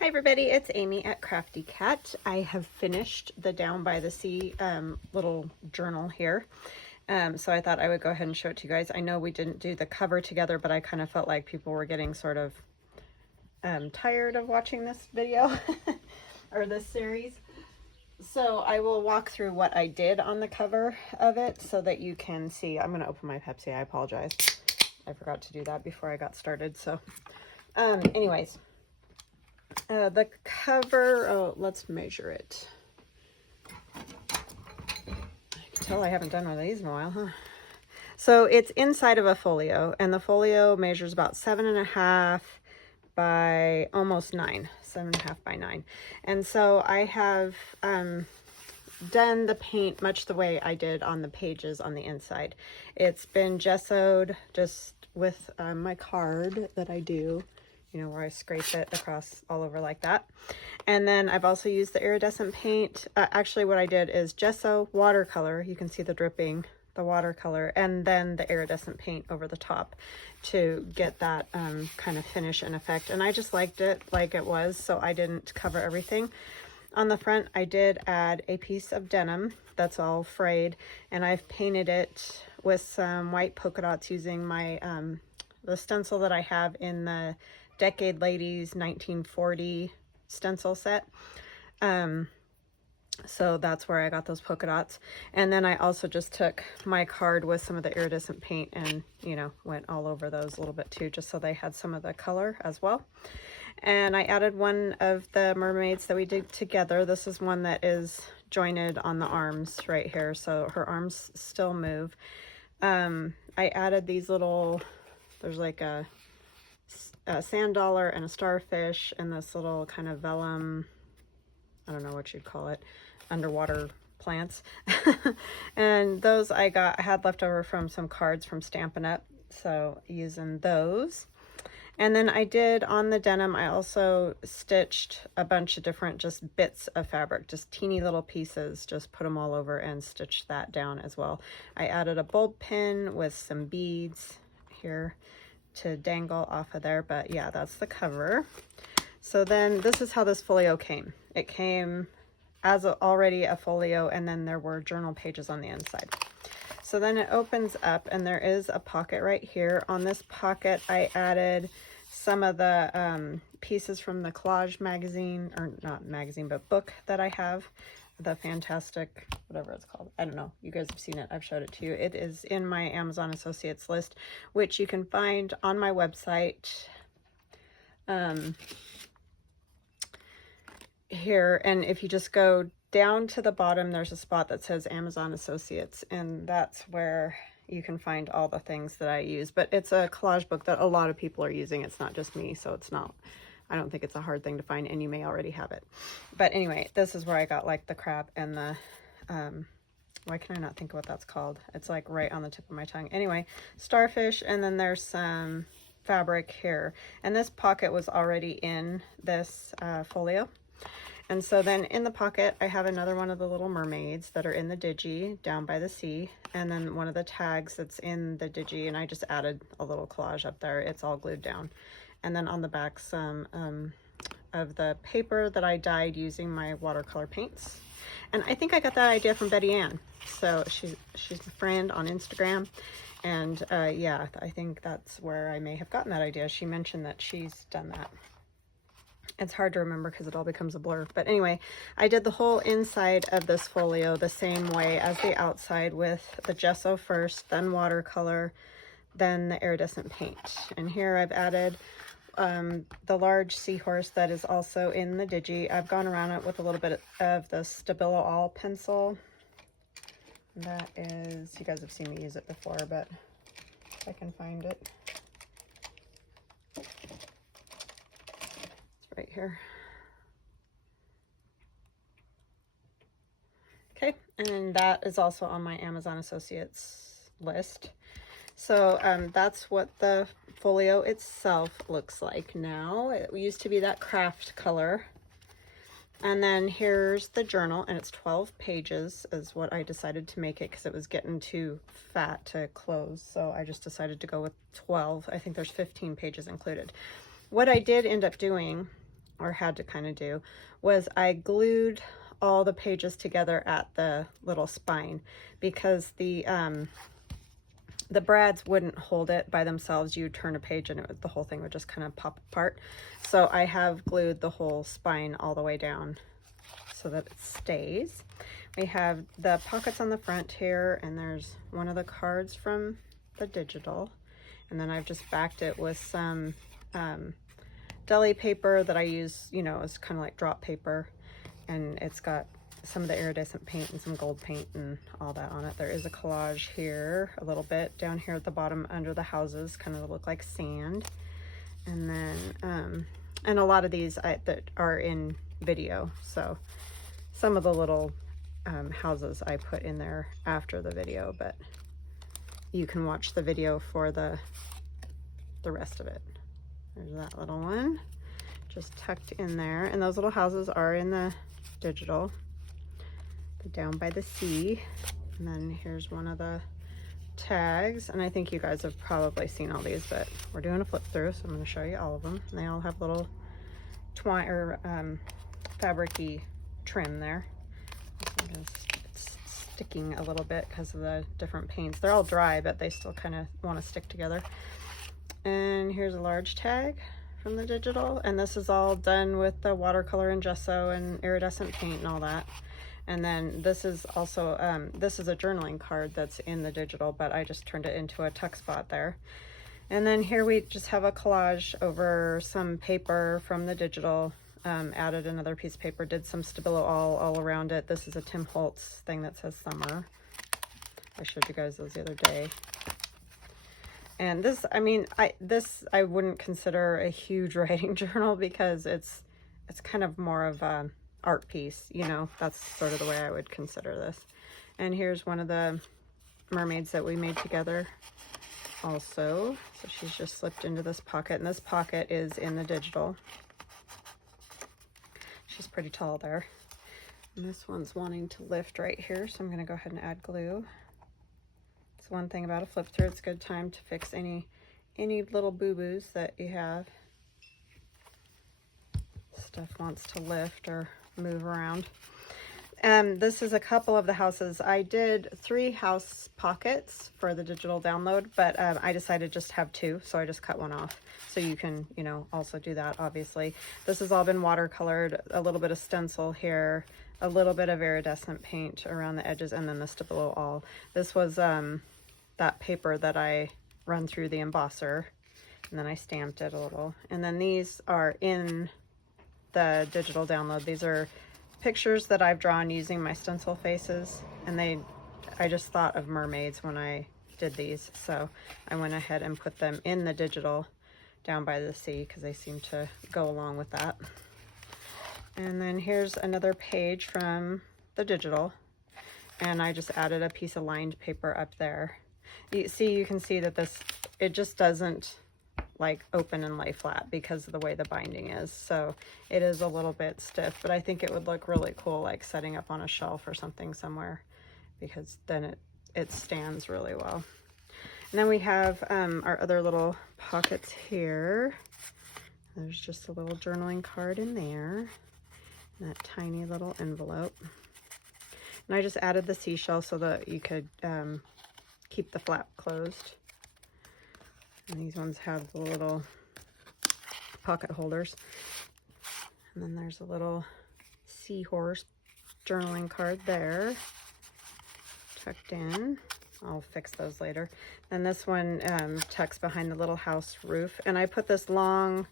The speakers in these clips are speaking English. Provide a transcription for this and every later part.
Hi everybody, it's Amy at Crafty Cat. I have finished the Down by the Sea little journal here. So I thought I would go ahead and show it to you guys. I know we didn't do the cover together, but I kind of felt like people were getting sort of tired of watching this video or this series. So I will walk through what I did on the cover of it so that you can see. I'm going to open my Pepsi. I apologize. I forgot to do that before I got started. So anyways. The cover, oh, let's measure it. I can tell I haven't done one of these in a while, huh? So it's inside of a folio, and the folio measures about 7.5 by almost 9, 7.5 by 9. And so I have done the paint much the way I did on the pages on the inside. It's been gessoed just with my card that I do. You know, where I scrape it across all over like that. And then I've also used the iridescent paint. Actually, what I did is gesso, watercolor. You can see the dripping, the watercolor, and then the iridescent paint over the top to get that kind of finish and effect. And I just liked it like it was, so I didn't cover everything. On the front, I did add a piece of denim that's all frayed, and I've painted it with some white polka dots using my the stencil that I have in the Decade Ladies 1940 stencil set. So that's where I got those polka dots. And then I also just took my card with some of the iridescent paint and, you know, went all over those a little bit too, just so they had some of the color as well. And I added one of the mermaids that we did together. This is one that is jointed on the arms right here, so her arms still move. I added these little, there's like a sand dollar and a starfish and this little kind of vellum, I don't know what you'd call it, underwater plants. And those I had left over from some cards from Stampin' Up, so using those. And then I did on the denim, I also stitched a bunch of different just bits of fabric, just teeny little pieces, just put them all over and stitched that down as well. I added a bulb pin with some beads here to dangle off of there, but yeah, that's the cover. So then this is how this folio came. It came as already a folio, and then there were journal pages on the inside. So then it opens up and there is a pocket right here. On this pocket I added some of the pieces from the collage magazine, or not magazine, but book that I have, the Fantastic, whatever it's called. I don't know. You guys have seen it. I've showed it to you. It is in my Amazon Associates list, which you can find on my website here. And if you just go down to the bottom, there's a spot that says Amazon Associates, and that's where you can find all the things that I use. But it's a collage book that a lot of people are using. It's not just me, so it's not, I don't think it's a hard thing to find, and you may already have it. But anyway, this is where I got like the crab and the, why can I not think of what that's called? It's like right on the tip of my tongue. Anyway, starfish, and then there's some fabric here. And this pocket was already in this folio. And so then in the pocket, I have another one of the little mermaids that are in the digi, Down by the Sea, and then one of the tags that's in the digi, and I just added a little collage up there. It's all glued down. And then on the back, some of the paper that I dyed using my watercolor paints. And I think I got that idea from Betty Ann. So she's a friend on Instagram. And yeah, I think that's where I may have gotten that idea. She mentioned that she's done that. It's hard to remember because it all becomes a blur. But anyway, I did the whole inside of this folio the same way as the outside, with the gesso first, then watercolor, then the iridescent paint. And here I've added the large seahorse that is also in the digi. I've gone around it with a little bit of the Stabilo All pencil. That is, you guys have seen me use it before, but if I can find it. Right here. Okay, and that is also on my Amazon Associates list. So that's what the folio itself looks like now. It used to be that craft color. And then here's the journal, and it's 12 pages is what I decided to make it because it was getting too fat to close. So I just decided to go with 12. I think there's 15 pages included. What I did end up doing or had to kind of do, was I glued all the pages together at the little spine, because the brads wouldn't hold it by themselves. You turn a page and the whole thing would just kind of pop apart. So I have glued the whole spine all the way down so that it stays. We have the pockets on the front here, and there's one of the cards from the digital. And then I've just backed it with some deli paper that I use, you know, as kind of like drop paper. And it's got some of the iridescent paint and some gold paint and all that on it. There is a collage here, a little bit down here at the bottom under the houses, kind of look like sand. And then, and a lot of these that are in video. So some of the little houses I put in there after the video, but you can watch the video for the rest of it. There's that little one just tucked in there, and those little houses are in the digital, down by the sea. And then here's one of the tags, and I think you guys have probably seen all these, but we're doing a flip through, so I'm going to show you all of them. And they all have little twine or fabric-y trim there. It's sticking a little bit because of the different paints. They're all dry, but they still kind of want to stick together. And here's a large tag from the digital, and this is all done with the watercolor and gesso and iridescent paint and all that. And then this is also this is a journaling card that's in the digital, but I just turned it into a tuck spot there. And then here we just have a collage over some paper from the digital. Added another piece of paper, did some Stabilo all around it. This is a Tim Holtz thing that says summer. I showed you guys those the other day. And this, I mean, I wouldn't consider a huge writing journal, because it's kind of more of a art piece, you know. That's sort of the way I would consider this. And here's one of the mermaids that we made together also. So she's just slipped into this pocket, and this pocket is in the digital. She's pretty tall there. And this one's wanting to lift right here, so I'm going to go ahead and add glue. It's one thing about a flip through, it's a good time to fix any little boo-boos that you have. Stuff wants to lift or move around. This is a couple of the houses. I did 3 house pockets for the digital download, but I decided just to have 2, so I just cut one off. So you can, you know, also do that, obviously. This has all been watercolored, a little bit of stencil here, a little bit of iridescent paint around the edges, and then the Stabilo all. This was that paper that I run through the embosser, and then I stamped it a little. And then these are in the digital download. These are pictures that I've drawn using my stencil faces, and I just thought of mermaids when I did these, so I went ahead and put them in the digital down by the sea because they seem to go along with that. And then here's another page from the digital, and I just added a piece of lined paper up there. You can see that it just doesn't like open and lay flat because of the way the binding is, so it is a little bit stiff, but I think it would look really cool like setting up on a shelf or something somewhere, because then it stands really well. And then we have our other little pockets here. There's just a little journaling card in there, and that tiny little envelope. And I just added the seashell so that you could keep the flap closed. And these ones have the little pocket holders. And then there's a little seahorse journaling card there, tucked in. I'll fix those later. And this one tucks behind the little house roof. And I put this long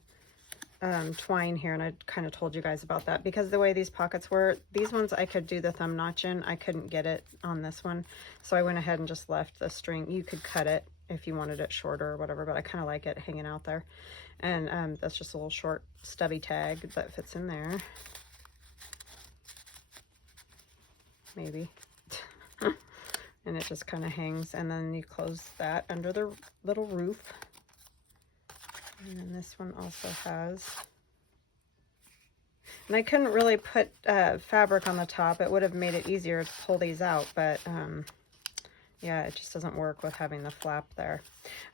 twine here, and I kind of told you guys about that because the way these pockets were, these ones I could do the thumb notch in. I couldn't get it on this one, so I went ahead and just left the string. You could cut it if you wanted it shorter or whatever, but I kind of like it hanging out there. And that's just a little short stubby tag that fits in there, maybe. And it just kind of hangs, and then you close that under the little roof. And then this one also has, and I couldn't really put fabric on the top. It would have made it easier to pull these out, but yeah, it just doesn't work with having the flap there.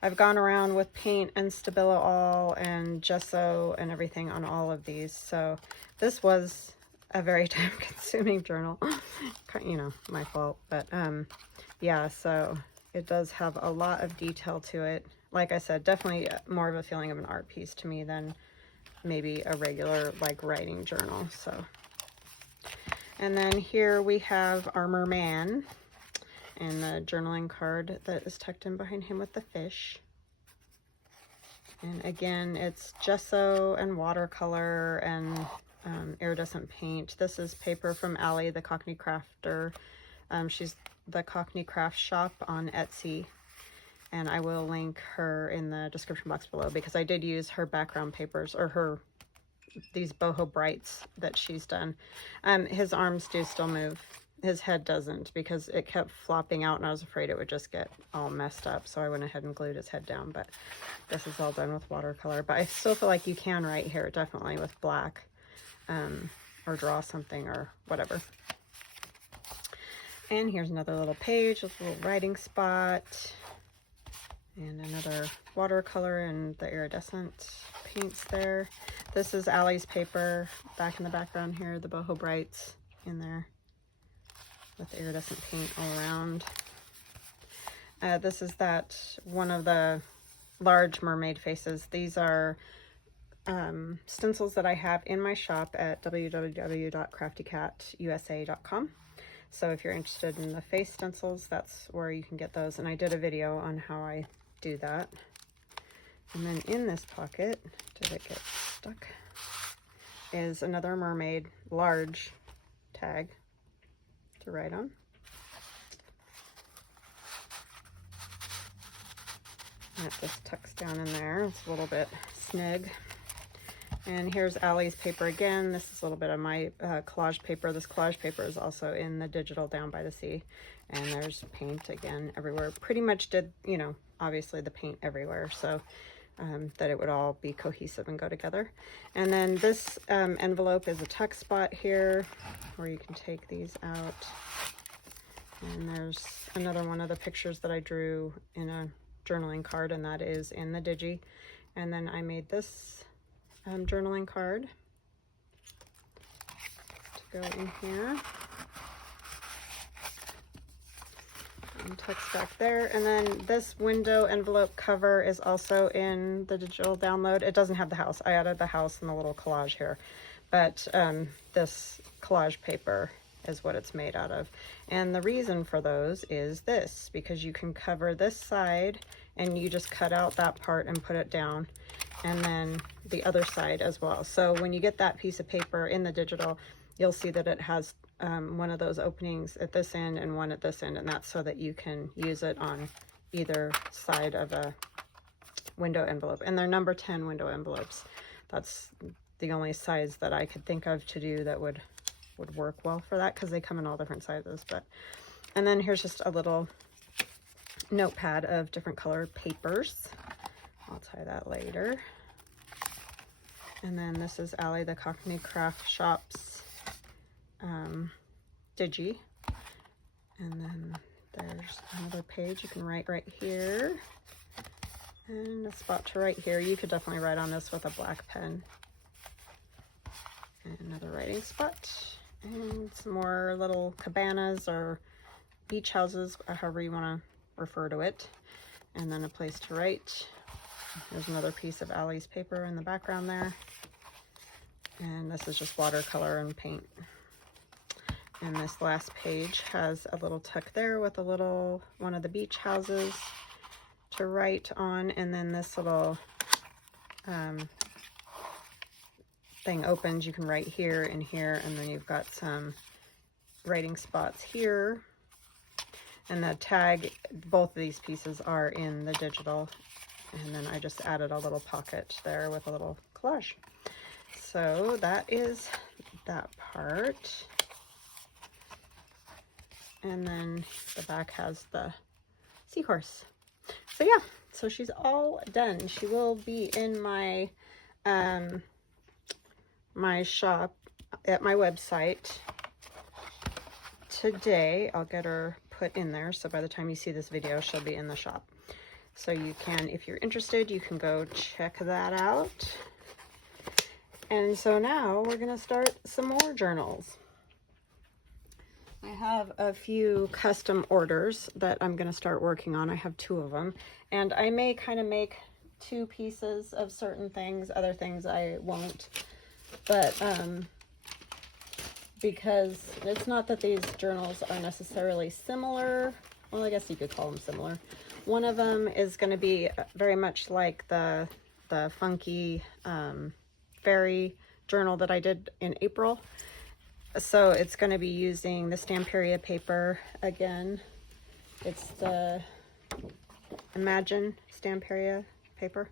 I've gone around with paint and Stabilo-All and gesso and everything on all of these. So this was a very time consuming journal, you know, my fault. But yeah, so it does have a lot of detail to it. Like I said, definitely more of a feeling of an art piece to me than maybe a regular like writing journal. So, and then here we have our merman and the journaling card that is tucked in behind him with the fish. And again, it's gesso and watercolor and iridescent paint. This is paper from Allie, the Cockney crafter. She's the Cockney Craft Shop on Etsy, and I will link her in the description box below because I did use her background papers, or these Boho Brights that she's done. His arms do still move. His head doesn't, because it kept flopping out and I was afraid it would just get all messed up, so I went ahead and glued his head down. But this is all done with watercolor, but I still feel like you can write here definitely with black, or draw something or whatever. And here's another little page with a little writing spot and another watercolor and the iridescent paints there. This is Allie's paper back in the background here, the Boho Brights in there with the iridescent paint all around. This is that one of the large mermaid faces. These are stencils that I have in my shop at www.craftycatusa.com. So if you're interested in the face stencils, that's where you can get those. And I did a video on how I do that. And then in this pocket, did it get stuck, is another mermaid large tag to write on. And it just tucks down in there. It's a little bit snug. And here's Allie's paper again. This is a little bit of my collage paper. This collage paper is also in the digital Down by the Sea. And there's paint again everywhere. Pretty much did, you know, obviously the paint everywhere, so that it would all be cohesive and go together. And then this envelope is a tuck spot here where you can take these out. And there's another one of the pictures that I drew in a journaling card, and that is in the digi. And then I made this journaling card to go in here and tucks back there. And then this window envelope cover is also in the digital download. It doesn't have the house. I added the house and the little collage here, but this collage paper is what it's made out of. And the reason for those is this, because you can cover this side and you just cut out that part and put it down, and then the other side as well. So when you get that piece of paper in the digital, you'll see that it has one of those openings at this end and one at this end, and that's so that you can use it on either side of a window envelope. And they're number 10 window envelopes. That's the only size that I could think of to do that would work well for that, because they come in all different sizes. But and then here's just a little notepad of different colored papers. I'll tie that later. And then this is Allie, the Cockney Craft Shop's digi. And then there's another page you can write right here, and a spot to write here. You could definitely write on this with a black pen. And another writing spot, and some more little cabanas or beach houses, however you want to refer to it. And then a place to write. There's another piece of Allie's paper in the background there. And this is just watercolor and paint. And this last page has a little tuck there with a little one of the beach houses to write on. And then this little thing opens. You can write here and here. And then you've got some writing spots here. And the tag, both of these pieces are in the digital. And then I just added a little pocket there with a little collage. So that is that part. And then the back has the seahorse. So yeah, so she's all done. She will be in my my shop at my website today. I'll get her put in there. So by the time you see this video, she'll be in the shop. So you can, if you're interested, you can go check that out. And so now we're going to start some more journals. I have a few custom orders that I'm going to start working on. I have 2 of them. And I may kind of make 2 pieces of certain things. Other things I won't. But because it's not that these journals are necessarily similar. Well, I guess you could call them similar. One of them is going to be very much like the funky fairy journal that I did in April. So it's going to be using the Stamperia paper again. It's the Imagine Stamperia paper.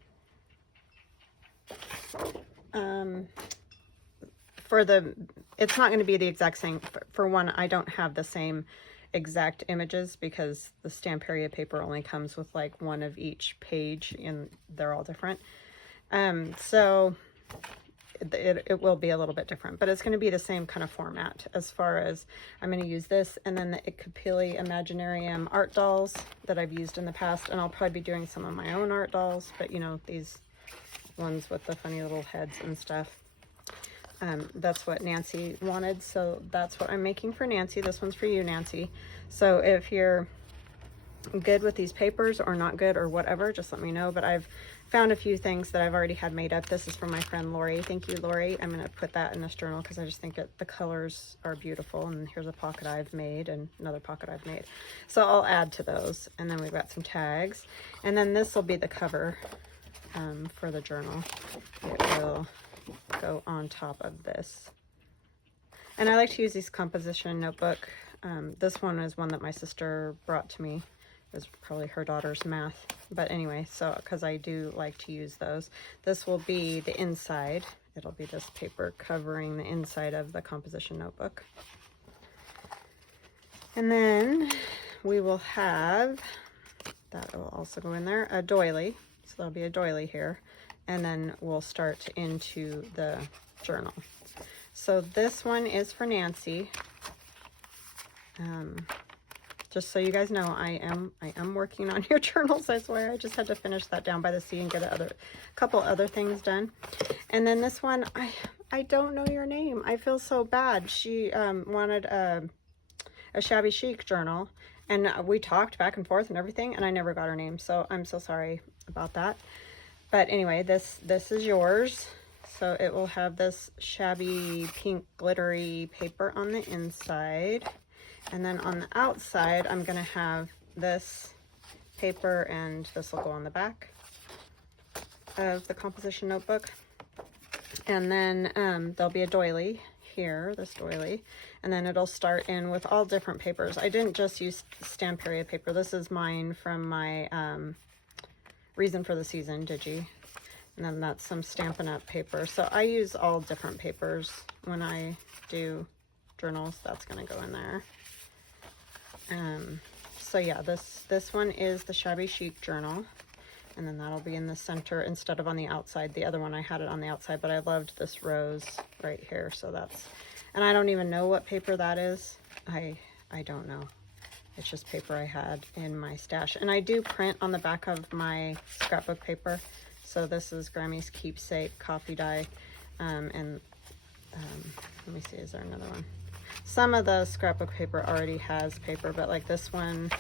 It's not going to be the exact same. For one, I don't have the same exact images because the Stamperia paper only comes with like one of each page and they're all different. So it will be a little bit different, but it's going to be the same kind of format as far as I'm going to use this, and then the Itkupilliimaginarium art dolls that I've used in the past, and I'll probably be doing some of my own art dolls, but you know, these ones with the funny little heads and stuff. That's what Nancy wanted, so that's what I'm making for Nancy. This one's for you, Nancy. So if you're good with these papers or not good or whatever, just let me know. But I've found a few things that I've already had made up. This is from my friend Lori. Thank you, Lori. I'm going to put that in this journal because I just think the colors are beautiful. And here's a pocket I've made and another pocket I've made. So I'll add to those. And then we've got some tags. And then this will be the cover for the journal. It will go on top of this. And I like to use these composition notebook. This one is one that my sister brought to me. It was probably her daughter's math. But anyway, so because I do like to use those. This will be the inside. It'll be this paper covering the inside of the composition notebook. And then we will have, that will also go in there, a doily. So there'll be a doily here. And then we'll start into the journal. So this one is for Nancy. Just so you guys know, I am working on your journals. I swear, I just had to finish that down by the sea and get a couple other things done. And then this one, I don't know your name. I feel so bad. She wanted a shabby chic journal, and we talked back and forth and everything, and I never got her name. So I'm so sorry about that. But anyway, this is yours. So it will have this shabby pink glittery paper on the inside. And then on the outside, I'm going to have this paper, and this will go on the back of the composition notebook. And then there'll be a doily here, this doily. And then it'll start in with all different papers. I didn't just use Stamperia paper. This is mine from my Reason for the Season Digi. And then that's some Stampin' Up! Paper. So I use all different papers when I do journals. That's going to go in there. So yeah, this one is the Shabby Chic journal. And then that'll be in the center instead of on the outside. The other one I had it on the outside, but I loved this rose right here. So that's, and I don't even know what paper that is. I don't know. It's just paper I had in my stash. And I do print on the back of my scrapbook paper. So this is Grammy's Keepsake Coffee Dye. Let me see, is there another one? Some of the scrapbook paper already has paper, but like this one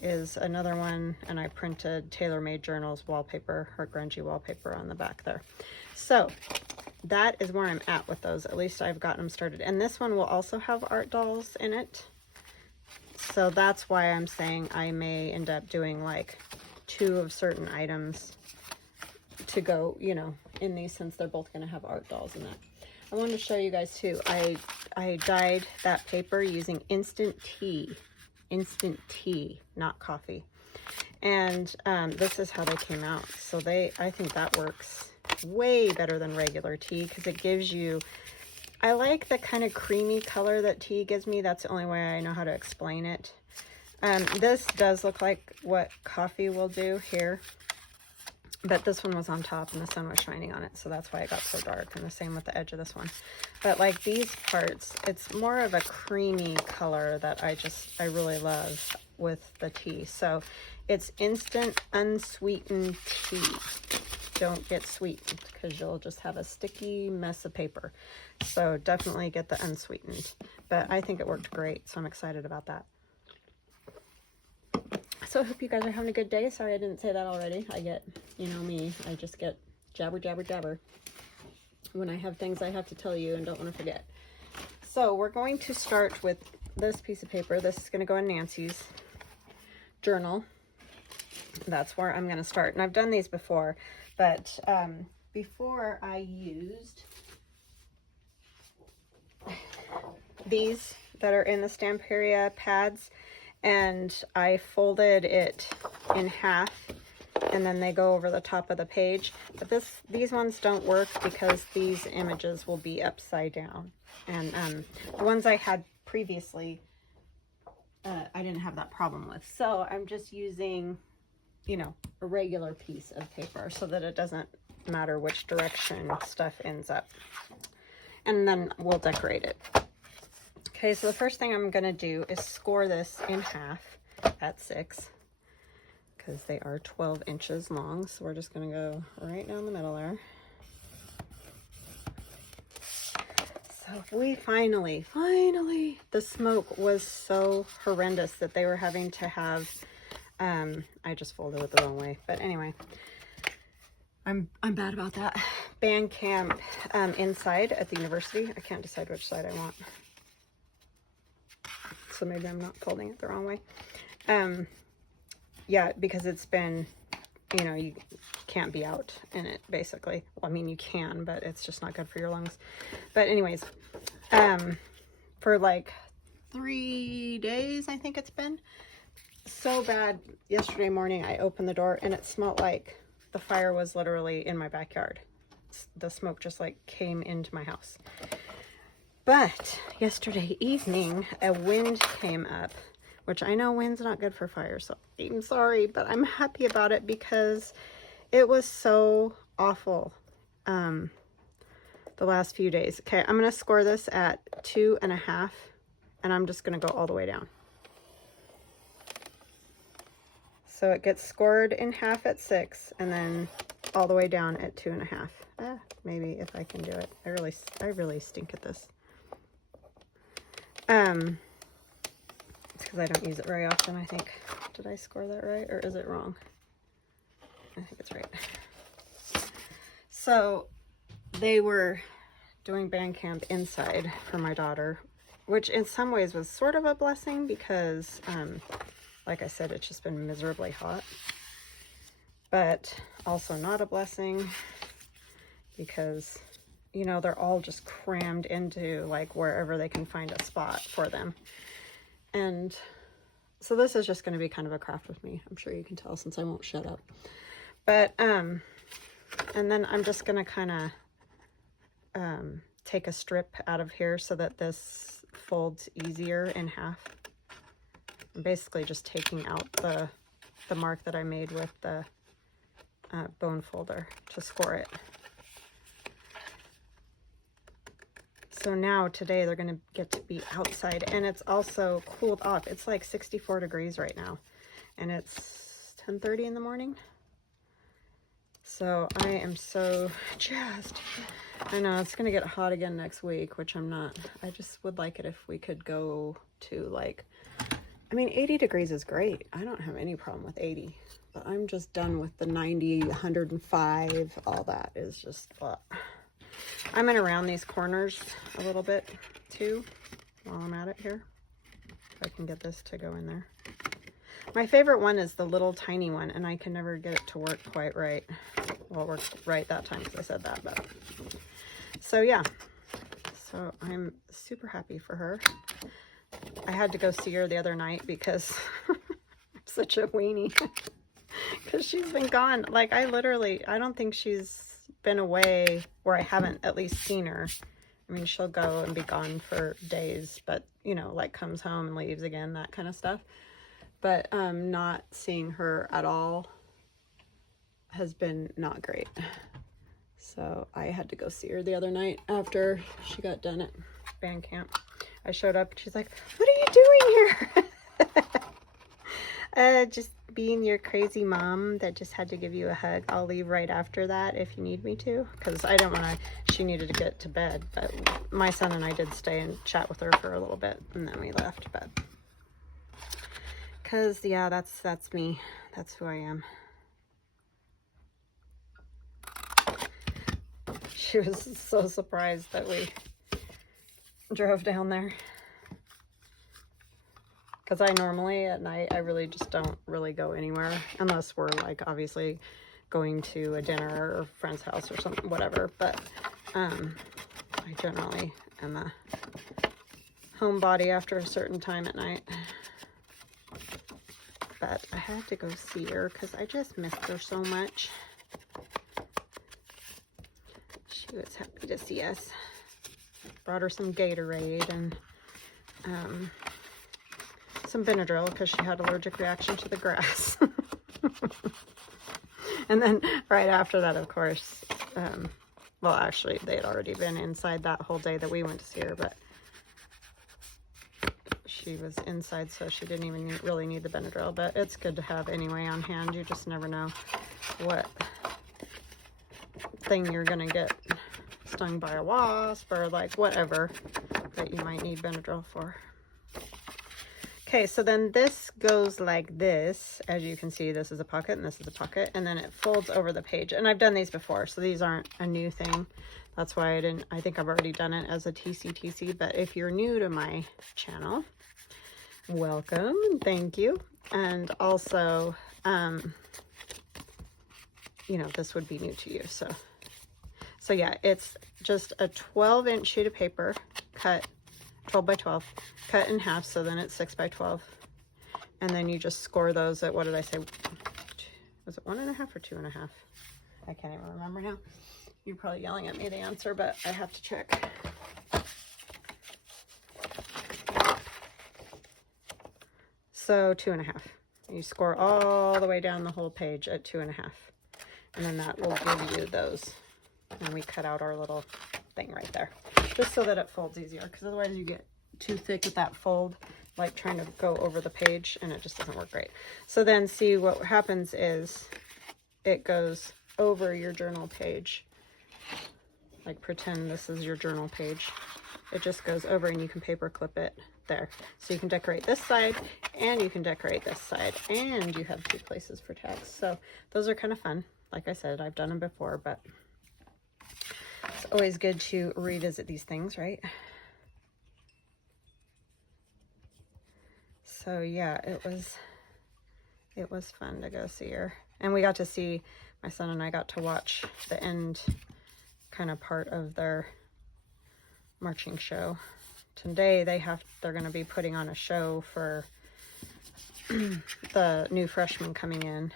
is another one. And I printed Tailor Made Journals wallpaper, her grungy wallpaper on the back there. So that is where I'm at with those. At least I've gotten them started. And this one will also have art dolls in it. So that's why I'm saying I may end up doing like 2 of certain items to go, you know, in these, since they're both going to have art dolls in that. I wanted to show you guys too. I dyed that paper using instant tea, not coffee. And this is how they came out. So I think that works way better than regular tea because it gives you, I like the kind of creamy color that tea gives me. That's the only way I know how to explain it. This does look like what coffee will do here. But this one was on top and the sun was shining on it, so that's why it got so dark. And the same with the edge of this one. But like these parts, it's more of a creamy color that I really love with the tea. So it's instant unsweetened tea. Don't get sweetened because you'll just have a sticky mess of paper. So definitely get the unsweetened. But I think it worked great, so I'm excited about that. So I hope you guys are having a good day. Sorry I didn't say that already. I get, you know me, I just get jabber, jabber, jabber when I have things I have to tell you and don't want to forget. So we're going to start with this piece of paper. This is going to go in Nancy's journal. That's where I'm going to start. And I've done these before, but before I used these that are in the Stamperia pads, and I folded it in half, and then they go over the top of the page. But these ones don't work because these images will be upside down. And the ones I had previously, I didn't have that problem with. So I'm just using, you know, a regular piece of paper so that it doesn't matter which direction stuff ends up. And then we'll decorate it. Okay, so the first thing I'm going to do is score this in half at 6 because they are 12 inches long. So we're just going to go right down the middle there. So we finally, the smoke was so horrendous that they were having to have, I just folded it the wrong way. But anyway, I'm bad about that. Band camp inside at the university. I can't decide which side I want. So maybe I'm not folding it the wrong way. Yeah, because it's been, you know, you can't be out in it, basically. Well, I mean, you can, but it's just not good for your lungs. But anyways, for like 3 days, I think it's been so bad. Yesterday morning, I opened the door and it smelled like the fire was literally in my backyard. The smoke just like came into my house. But yesterday evening, a wind came up, which I know wind's not good for fire, so I'm sorry, but I'm happy about it because it was so awful the last few days. Okay, I'm going to score this at 2.5, and I'm just going to go all the way down. So it gets scored in half at 6, and then all the way down at 2.5. Maybe if I can do it. I really stink at this. It's because I don't use it very often, I think. Did I score that right, or is it wrong? I think it's right. So they were doing band camp inside for my daughter, which in some ways was sort of a blessing because, like I said, it's just been miserably hot. But also not a blessing because, you know, they're all just crammed into like wherever they can find a spot for them. And so this is just going to be kind of a craft with me. I'm sure you can tell since I won't shut up. But, and then I'm just going to kind of take a strip out of here so that this folds easier in half. I'm basically just taking out the mark that I made with the bone folder to score it. So now today they're going to get to be outside, and it's also cooled off. It's like 64 degrees right now, and it's 10:30 in the morning. So I am so jazzed. I know it's going to get hot again next week, which I'm not. I just would like it if we could go to like, I mean, 80 degrees is great. I don't have any problem with 80, but I'm just done with the 90, 105. All that is just, I'm going to round these corners a little bit too while I'm at it here. If I can get this to go in there. My favorite one is the little tiny one, and I can never get it to work quite right. Well, it worked right that time because I said that, but so yeah. So I'm super happy for her. I had to go see her the other night because I'm such a weenie. Because she's been gone. Like, I don't think she's been away where I haven't at least seen her. I mean, she'll go and be gone for days, but, you know, like comes home and leaves again, that kind of stuff. But not seeing her at all has been not great. So I had to go see her the other night after she got done at band camp. I showed up and she's like, "What are you doing here?" Just being your crazy mom that just had to give you a hug. I'll leave right after that if you need me to, because I don't want to. She needed to get to bed, but my son and I did stay and chat with her for a little bit, and then we left. But because yeah, that's me. That's who I am. She was so surprised that we drove down there. Because I normally at night, I really just don't really go anywhere unless we're like obviously going to a dinner or a friend's house or something, whatever. But I generally am a homebody after a certain time at night. But I had to go see her because I just missed her so much. She was happy to see us. Brought her some Gatorade and some Benadryl because she had allergic reaction to the grass. And then right after that, of course, well, actually, they had already been inside that whole day that we went to see her, but she was inside, so she didn't even really need the Benadryl, but it's good to have anyway on hand. You just never know what thing you're gonna get stung by a wasp or like whatever that you might need Benadryl for. Okay, so then this goes like this. As you can see, this is a pocket and this is a pocket, and then it folds over the page. And I've done these before, so these aren't a new thing. That's why I think I've already done it as a TCTC, but if you're new to my channel, welcome and thank you. And also, you know, this would be new to you. So yeah, it's just a 12-inch sheet of paper, cut 12 by 12, cut in half, so then it's 6 by 12. And then you just score those at, what did I say? Was it 1.5 or 2.5? I can't even remember now. You're probably yelling at me the answer, but I have to check. So 2.5. You score all the way down the whole page at 2.5. And then that will give you those. And we cut out our little thing right there, just so that it folds easier, because otherwise you get too thick with that fold, like trying to go over the page, and it just doesn't work great. So then see what happens is it goes over your journal page. Like pretend this is your journal page. It just goes over and you can paper clip it there. So you can decorate this side and you can decorate this side, and you have 2 places for tags. So those are kind of fun. Like I said, I've done them before, but it's always good to revisit these things, right? So yeah, it was fun to go see her. And we got to see, my son and I got to watch the end kind of part of their marching show. Today they're going to be putting on a show for the new freshmen coming in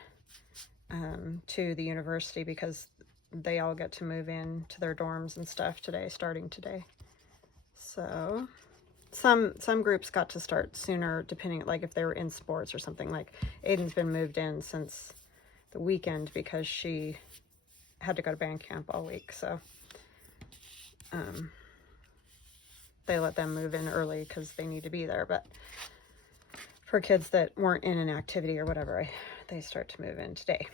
to the university, because they all get to move in to their dorms and stuff today, starting today. So some groups got to start sooner, depending, like if they were in sports or something. Like Aiden's been moved in since the weekend because she had to go to band camp all week. So they let them move in early because they need to be there. But for kids that weren't in an activity or whatever, they start to move in today.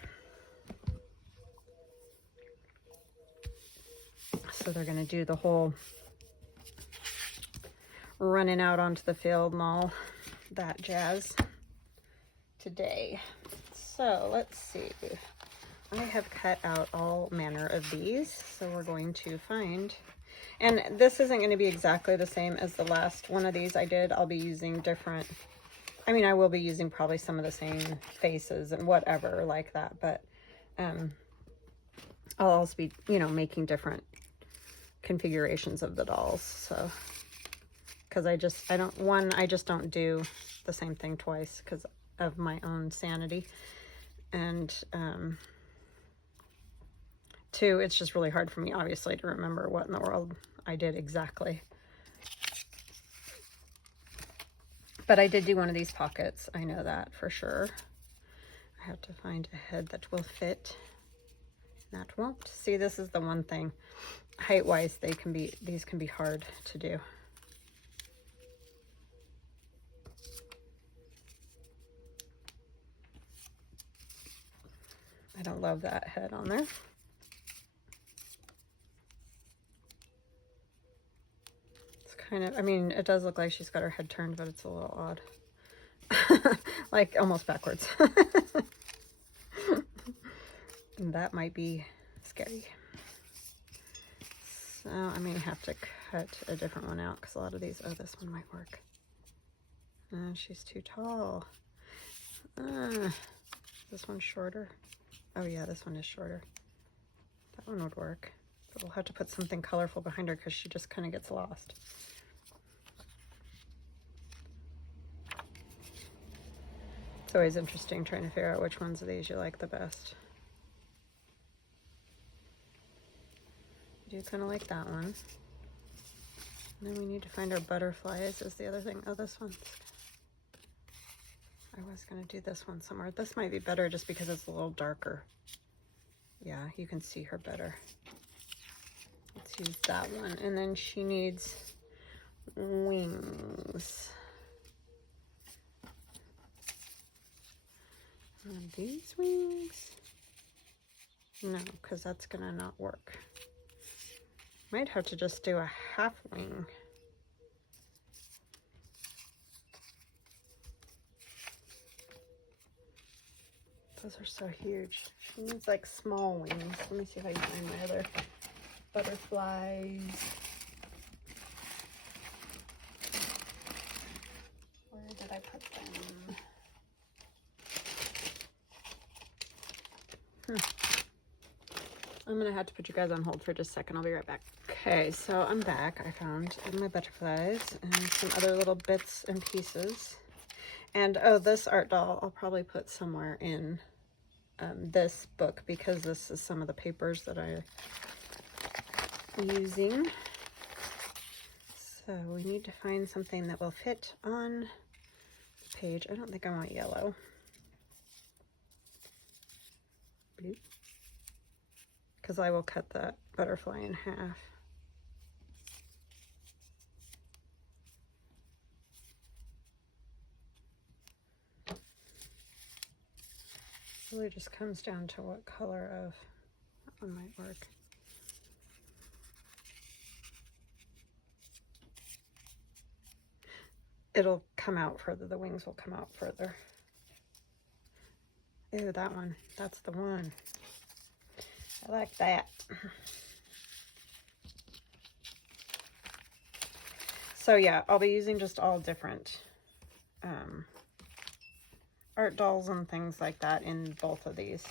So they're going to do the whole running out onto the field and all that jazz today. So let's see. I have cut out all manner of these. So we're going to find, and this isn't going to be exactly the same as the last one of these I did. I'll be using different, I mean, I will be using probably some of the same faces and whatever like that, but I'll also be, you know, making different configurations of the dolls. So because I just don't do the same thing twice because of my own sanity. And 2, it's just really hard for me, obviously, to remember what in the world I did exactly. But I did do one of these pockets. I know that for sure. I have to find a head that will fit. That won't. See, this is the one thing. Height-wise, these can be hard to do. I don't love that head on there. It's kind of, I mean, it does look like she's got her head turned, but it's a little odd. Like almost backwards. And that might be scary. So I may have to cut a different one out because a lot of these, oh, this one might work. She's too tall. This one's shorter. Oh yeah, this one is shorter. That one would work. But we'll have to put something colorful behind her because she just kind of gets lost. It's always interesting trying to figure out which ones of these you like the best. I do kind of like that one. And then we need to find our butterflies is the other thing. Oh, this one. I was going to do this one somewhere. This might be better just because it's a little darker. Yeah, you can see her better. Let's use that one. And then she needs wings. And these wings? No, because that's going to not work. Might have to just do a half wing. Those are so huge. She needs like small wings. Let me see if I can find my other butterflies. Where did I put them? I'm gonna have to put you guys on hold for just a second. I'll be right back. Okay, so I'm back. I found my butterflies and some other little bits and pieces. And oh, this art doll I'll probably put somewhere in this book because this is some of the papers that I'm using. So we need to find something that will fit on the page. I don't think I want yellow. Blue. Because I will cut that butterfly in half. It really just comes down to what color of, that one might work. It'll come out further, the wings will come out further. Ew, that one, that's the one. I like that. So yeah, I'll be using just all different art dolls and things like that in both of these.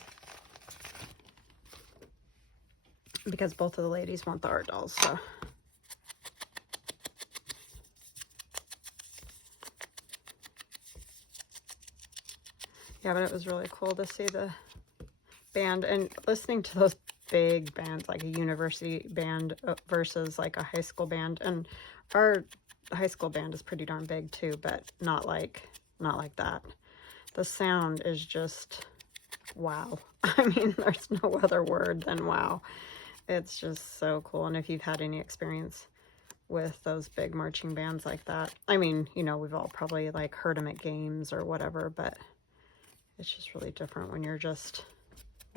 Because both of the ladies want the art dolls, so. Yeah, but it was really cool to see the band and listening to those big bands, like a university band versus like a high school band. And our high school band is pretty darn big too, but not like that. The sound is just wow. I mean, there's no other word than wow. It's just so cool. And if you've had any experience with those big marching bands like that, I mean, you know, we've all probably like heard them at games or whatever, but it's just really different when you're just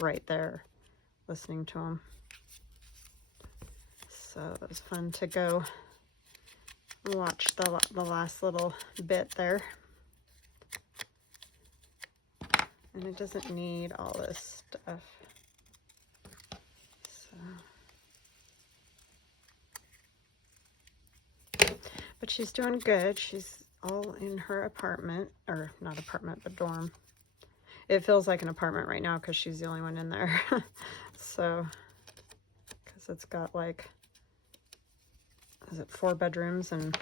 right there listening to them. So it was fun to go watch the last little bit there. And it doesn't need all this stuff. So. But she's doing good. She's all in her apartment, or not apartment, but dorm. It feels like an apartment right now because she's the only one in there. So, because it's got like, is it 4 bedrooms and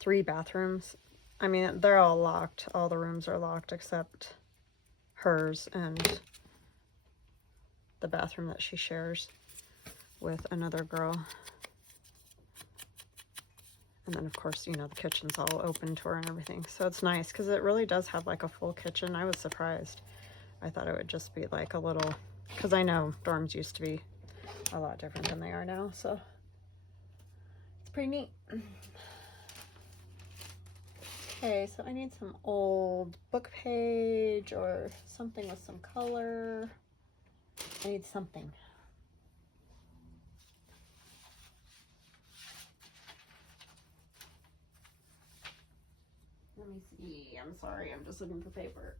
3 bathrooms? I mean, they're all locked. All the rooms are locked except hers and the bathroom that she shares with another girl. And then, of course, you know, the kitchen's all open to her and everything. So it's nice because it really does have like a full kitchen. I was surprised. I thought it would just be like a little because I know dorms used to be a lot different than they are now, so it's pretty neat. Okay, so I need some old book page or something with some color. I need something. Let me see. I'm sorry, I'm just looking for paper.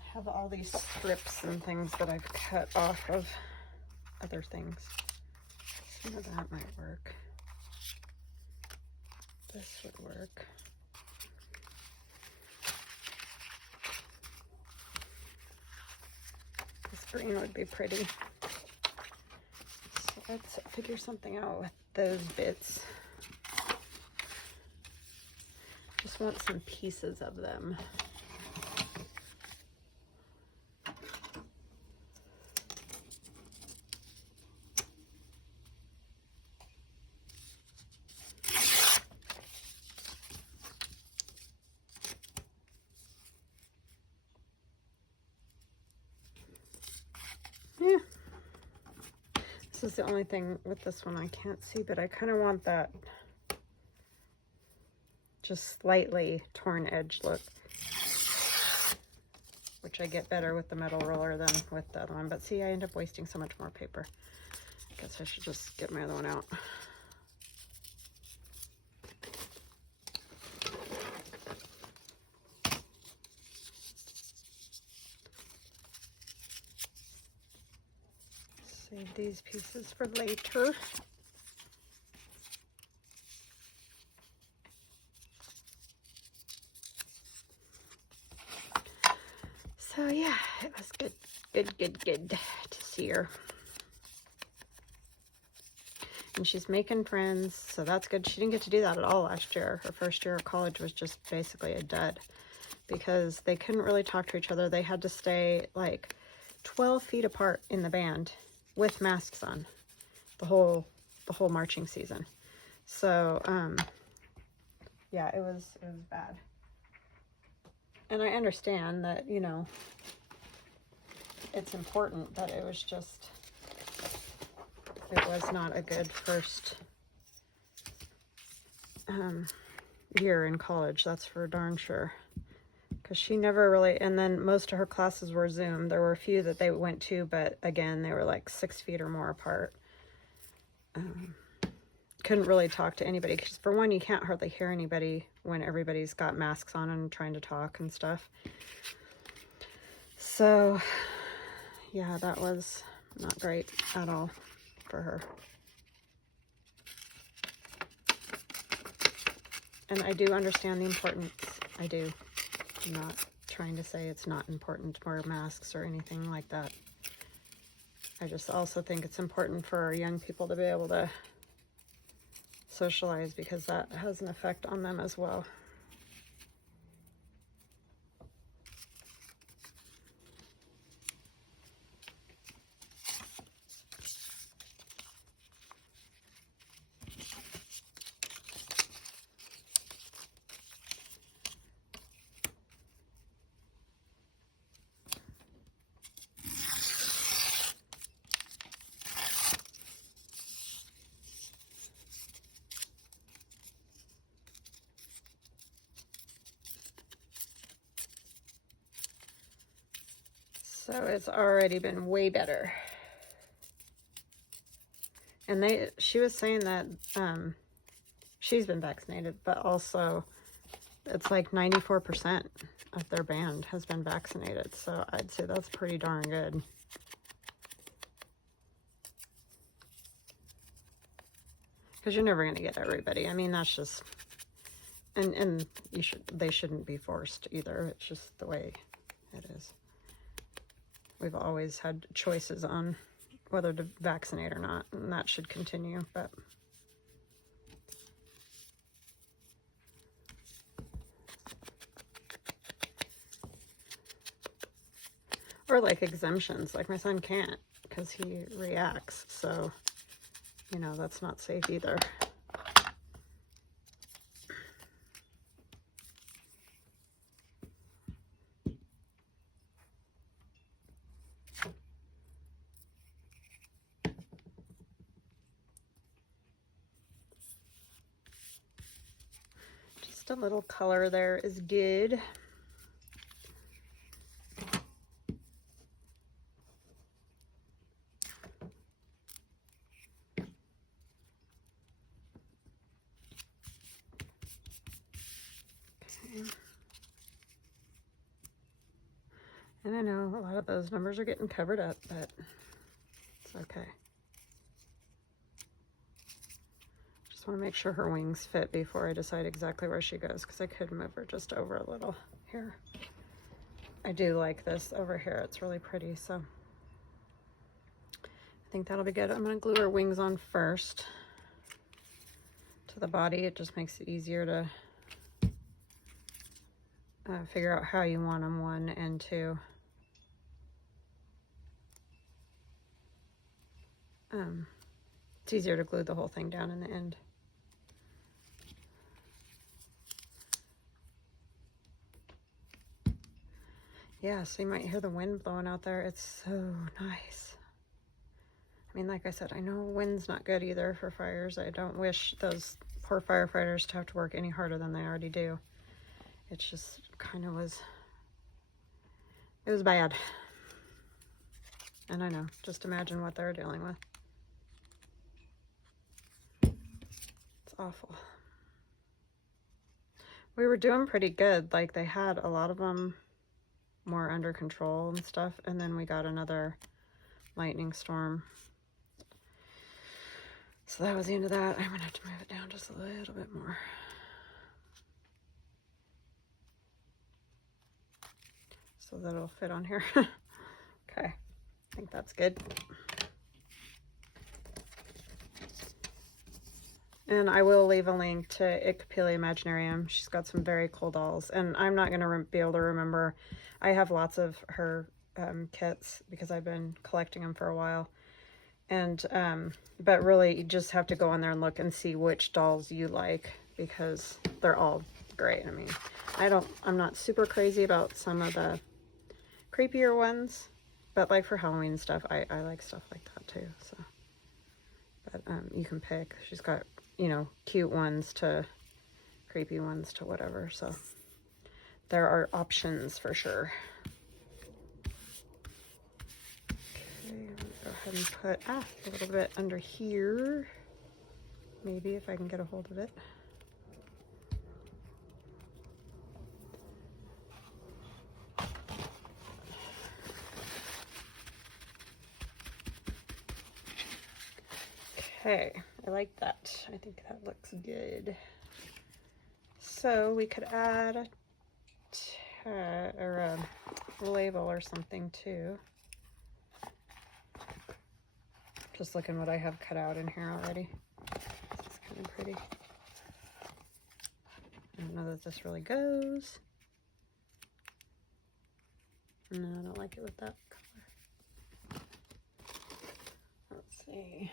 I have all these strips and things that I've cut off of other things. Some of that might work. This would work. This green would be pretty. So let's figure something out with those bits. Just want some pieces of them. Yeah. This is the only thing with this one I can't see, but I kind of want that just slightly torn edge look, which I get better with the metal roller than with the other one. But see, I end up wasting so much more paper. I guess I should just get my other one out. Save these pieces for later. So yeah, it was good to see her. And she's making friends, so that's good. She didn't get to do that at all last year. Her first year of college was just basically a dud because they couldn't really talk to each other. They had to stay like 12 feet apart in the band with masks on the whole marching season. So yeah, it was bad. And I understand that, you know, it's important, but it was just, it was not a good first year in college, that's for darn sure. Because she never really, and then most of her classes were Zoom. There were a few that they went to, but again, they were like 6 feet or more apart. Couldn't really talk to anybody, because for one, you can't hardly hear anybody when everybody's got masks on and trying to talk and stuff. So yeah, that was not great at all for her. And I do understand the importance. I do. I'm not trying to say it's not important to wear masks or anything like that. I just also think it's important for our young people to be able to socialize, because that has an effect on them as well. So it's already been way better. And she was saying that she's been vaccinated, but also it's like 94% of their band has been vaccinated. So I'd say that's pretty darn good. Because you're never going to get everybody. I mean, that's just, and they shouldn't be forced either. It's just the way it is. We've always had choices on whether to vaccinate or not, and that should continue, but or like exemptions, like my son can't because he reacts, so you know, that's not safe either. Just a little color there is good. Okay. And I know a lot of those numbers are getting covered up, but it's okay. Just want to make sure her wings fit before I decide exactly where she goes, because I could move her just over a little here. I do like this over here. It's really pretty, so I think that'll be good. I'm going to glue her wings on first to the body. It just makes it easier to figure out how you want them, 1 and 2. It's easier to glue the whole thing down in the end. Yeah, so you might hear the wind blowing out there. It's so nice. I mean, like I said, I know wind's not good either for fires. I don't wish those poor firefighters to have to work any harder than they already do. It's just kind of it was bad. And I know, just imagine what they're dealing with. It's awful. We were doing pretty good. Like, they had a lot of them more under control and stuff, and then we got another lightning storm. So that was the end of that. I'm gonna have to move it down just a little bit more. So that it'll fit on here. Okay, I think that's good. And I will leave a link to Itkupilliimaginarium. She's got some very cool dolls, and I'm not gonna be able to remember. I have lots of her kits because I've been collecting them for a while. And but really, you just have to go in there and look and see which dolls you like, because they're all great. I mean, I'm not super crazy about some of the creepier ones, but like for Halloween stuff, I like stuff like that too. So, but you can pick. She's got, you know, cute ones to creepy ones to whatever. So there are options for sure. Go ahead and put a little bit under here, maybe, if I can get a hold of it. Okay, I like that. I think that looks good. So we could add a label or something too. Just looking what I have cut out in here already. This is kind of pretty. I don't know that this really goes. No, I don't like it with that color. Let's see.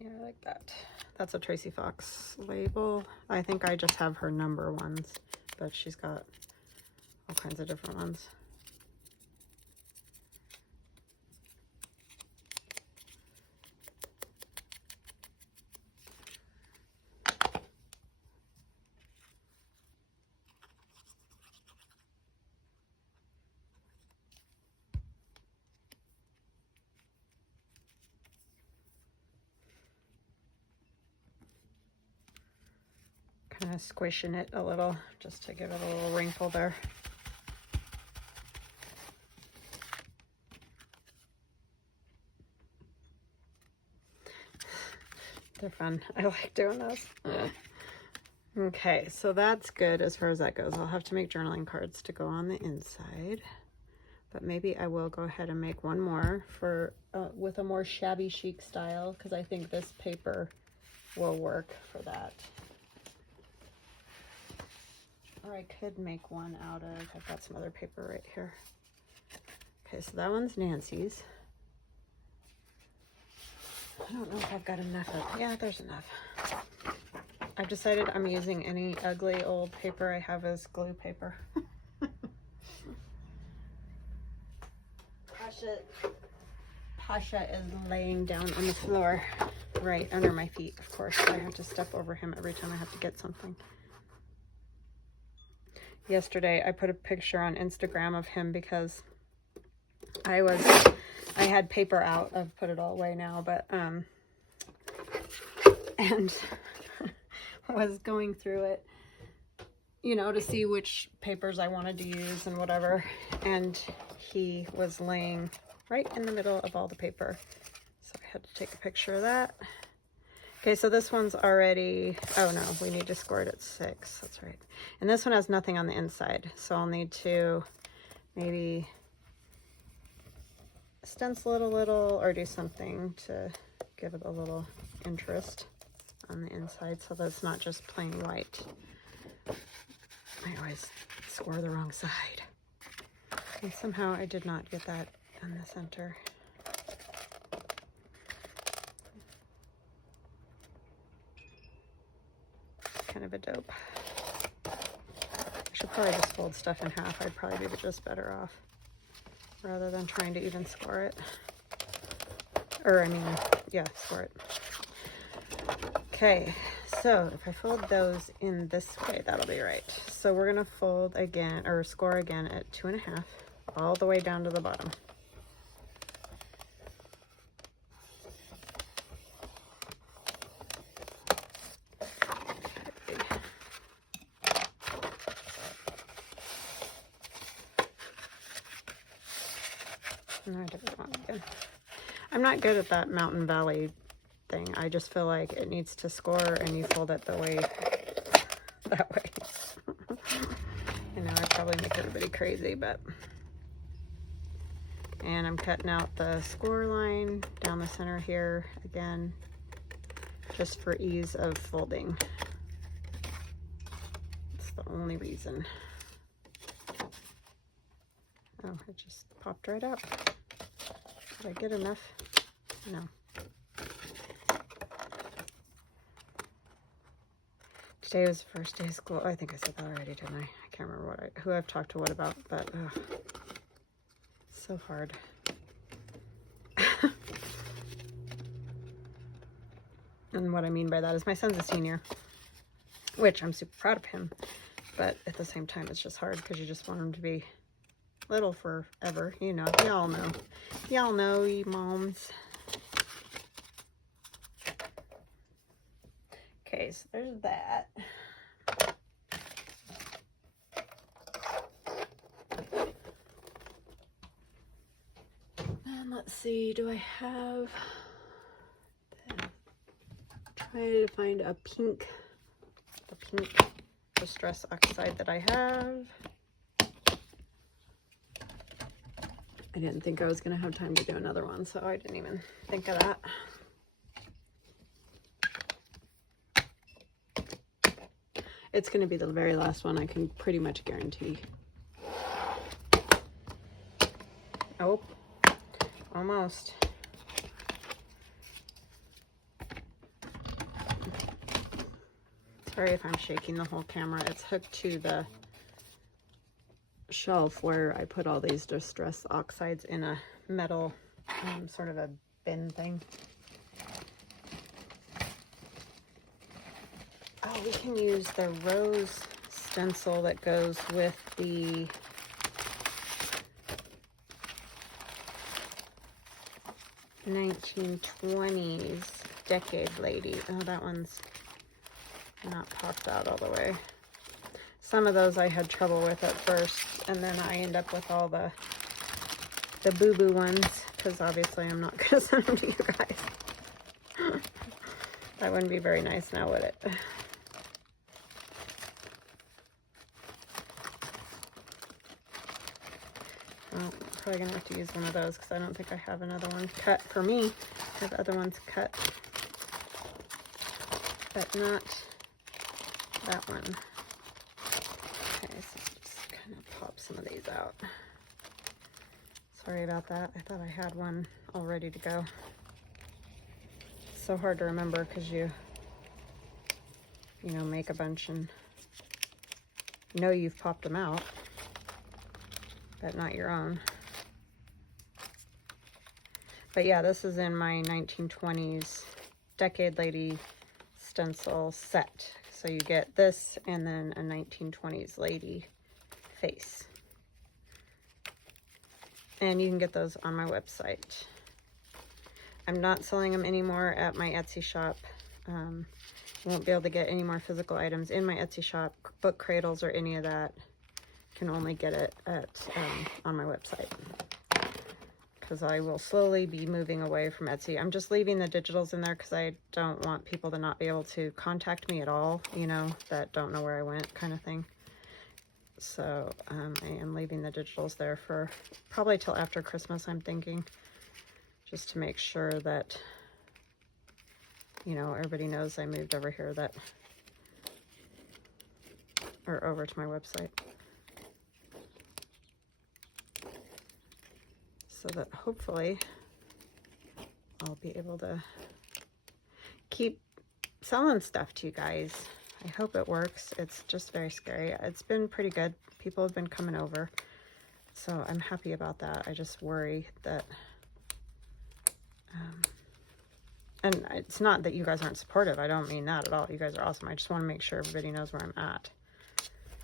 Yeah, I like that. That's a Tracy Fox label. I think I just have her number ones, but she's got all kinds of different ones. Kind of squishing it a little just to give it a little wrinkle there. They're fun. I like doing those. Okay, so that's good as far as that goes. I'll have to make journaling cards to go on the inside, but maybe I will go ahead and make one more for with a more shabby chic style, because I think this paper will work for that. Or I could make one out of, I've got some other paper right here. Okay, so that one's Nancy's. I don't know if I've got enough of, yeah, there's enough. I've decided I'm using any ugly old paper I have as glue paper. Pasha is laying down on the floor right under my feet, of course. So I have to step over him every time I have to get something. Yesterday I put a picture on Instagram of him because I had paper out. I've put it all away now, but and was going through it, you know, to see which papers I wanted to use and whatever, and he was laying right in the middle of all the paper, so I had to take a picture of that. Okay, so this one's already, oh no, we need to score it at 6, that's right. And this one has nothing on the inside, so I'll need to maybe stencil it a little or do something to give it a little interest on the inside so that it's not just plain white. I always score the wrong side. And somehow I did not get that in the center. Kind of a dope. I should probably just fold stuff in half. I'd probably be just better off rather than trying to even score it. Or I mean, yeah, score it. Okay, so if I fold those in this way, that'll be right. So we're gonna fold again, or score again at 2.5, all the way down to the bottom. No, I did it wrong again. I'm not good at that mountain valley thing. I just feel like it needs to score and you fold it the way, that way. I know I probably make everybody crazy, but. And I'm cutting out the score line down the center here again, just for ease of folding. That's the only reason. Oh, it just popped right out. Did I get enough? No. Today was the first day of school. I think I said that already, didn't I? I can't remember who I've talked to what about, but so hard. And what I mean by that is my son's a senior, which I'm super proud of him, but at the same time it's just hard because you just want him to be little forever, you know. Y'all know. Y'all know, you moms. Okay, so there's that. And let's see, do I have, try to find a pink, the pink Distress Oxide that I have. I didn't think I was going to have time to do another one, so I didn't even think of that. It's going to be the very last one, I can pretty much guarantee. Oh, almost. Sorry if I'm shaking the whole camera. It's hooked to the shelf where I put all these Distress Oxides in a metal sort of a bin thing. Oh, we can use the rose stencil that goes with the '1920s Decade Lady. Oh, that one's not popped out all the way. Some of those I had trouble with at first, and then I end up with all the boo-boo ones, because obviously I'm not going to send them to you guys. That wouldn't be very nice now, would it? Well, I'm probably going to have to use one of those, because I don't think I have another one cut for me. I have other ones cut, but not that one. Okay, so just kind of pop some of these out. Sorry about that. I thought I had one all ready to go. It's so hard to remember because you know, make a bunch and know you've popped them out, but not your own. But yeah, this is in my 1920s Decade Lady stencil set. So you get this and then a 1920s lady face. And you can get those on my website. I'm not selling them anymore at my Etsy shop. You won't be able to get any more physical items in my Etsy shop. Book cradles or any of that. Can only get it at on my website. Because I will slowly be moving away from Etsy. I'm just leaving the digitals in there because I don't want people to not be able to contact me at all, you know, that don't know where I went kind of thing. So I am leaving the digitals there for probably till after Christmas, I'm thinking, just to make sure that, you know, everybody knows I moved over here, that, or over to my website. So that hopefully I'll be able to keep selling stuff to you guys. I hope it works. It's just very scary. It's been pretty good. People have been coming over. So I'm happy about that. I just worry that, and it's not that you guys aren't supportive. I don't mean that at all. You guys are awesome. I just want to make sure everybody knows where I'm at.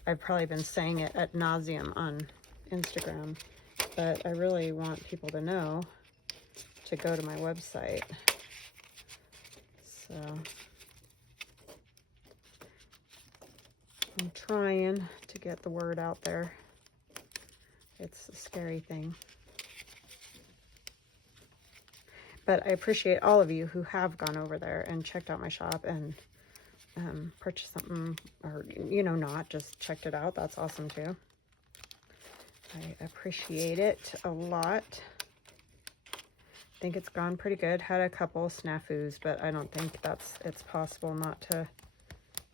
I've probably been saying it ad nauseum on Instagram, but I really want people to know to go to my website. So I'm trying to get the word out there. It's a scary thing. But I appreciate all of you who have gone over there and checked out my shop and purchased something, or, you know, not just checked it out. That's awesome too. I appreciate it a lot. I think it's gone pretty good. Had a couple snafus, but I don't think it's possible not to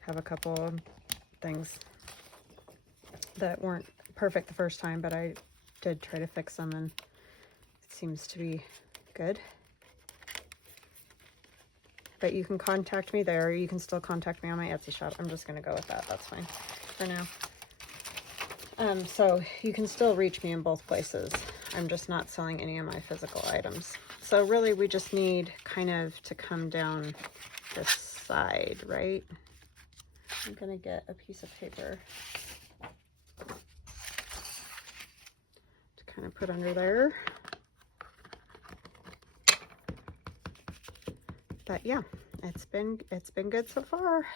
have a couple of things that weren't perfect the first time, but I did try to fix them and it seems to be good. But you can contact me there. You can still contact me on my Etsy shop. I'm just going to go with that. That's fine for now. So you can still reach me in both places. I'm just not selling any of my physical items. So really we just need kind of to come down this side, right? I'm going to get a piece of paper to kind of put under there. But yeah, it's been good so far.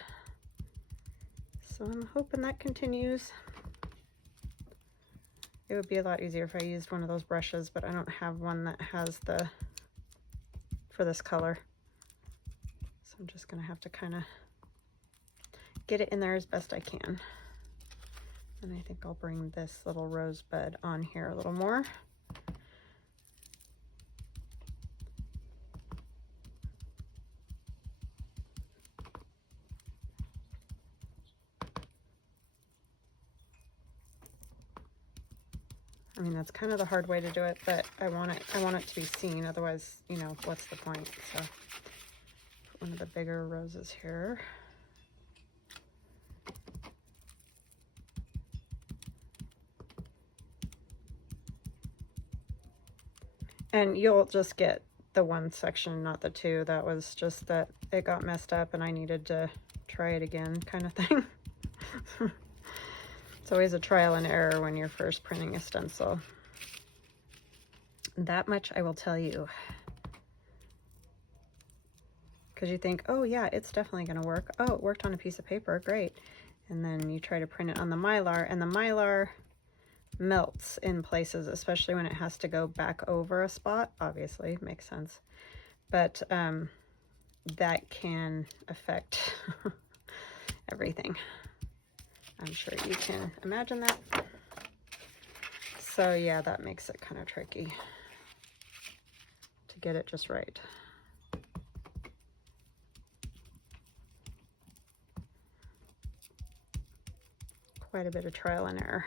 So I'm hoping that continues. It would be a lot easier if I used one of those brushes, but I don't have one that has for this color. So I'm just gonna have to kind of get it in there as best I can. And I think I'll bring this little rosebud on here a little more. I mean, that's kind of the hard way to do it, but I want it to be seen. Otherwise, you know, what's the point? So put one of the bigger roses here. And you'll just get the one section, not the two. That was just that it got messed up and I needed to try it again kind of thing. It's always a trial and error when you're first printing a stencil. That much I will tell you. Because you think, oh yeah, it's definitely going to work. Oh, it worked on a piece of paper, great. And then you try to print it on the Mylar, and the Mylar melts in places, especially when it has to go back over a spot. Obviously, makes sense. But that can affect everything. I'm sure you can imagine that. So yeah, that makes it kind of tricky to get it just right. Quite a bit of trial and error.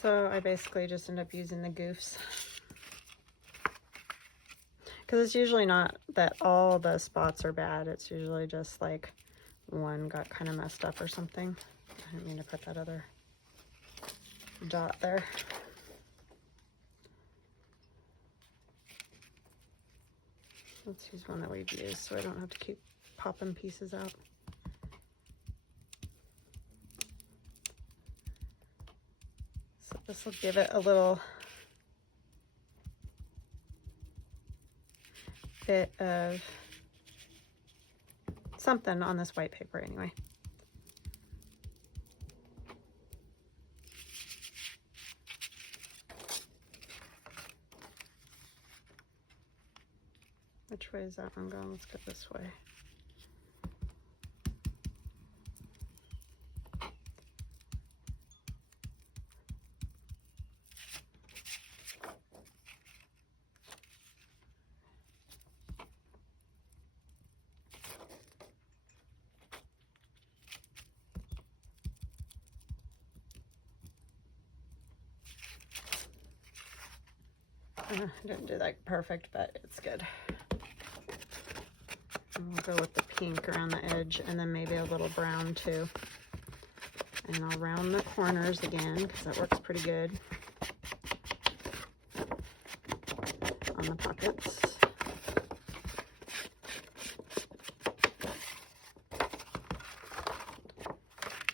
So I basically just end up using the goofs. Because it's usually not that all the spots are bad. It's usually just like one got kind of messed up or something. I didn't mean to put that other dot there. Let's use one that we've used so I don't have to keep popping pieces out. So this will give it a little bit of something on this white paper anyway. Which way is that one going? Let's go this way. I didn't do that perfect, but it's good. And we'll go with the pink around the edge and then maybe a little brown too. And I'll round the corners again because that works pretty good on the pockets.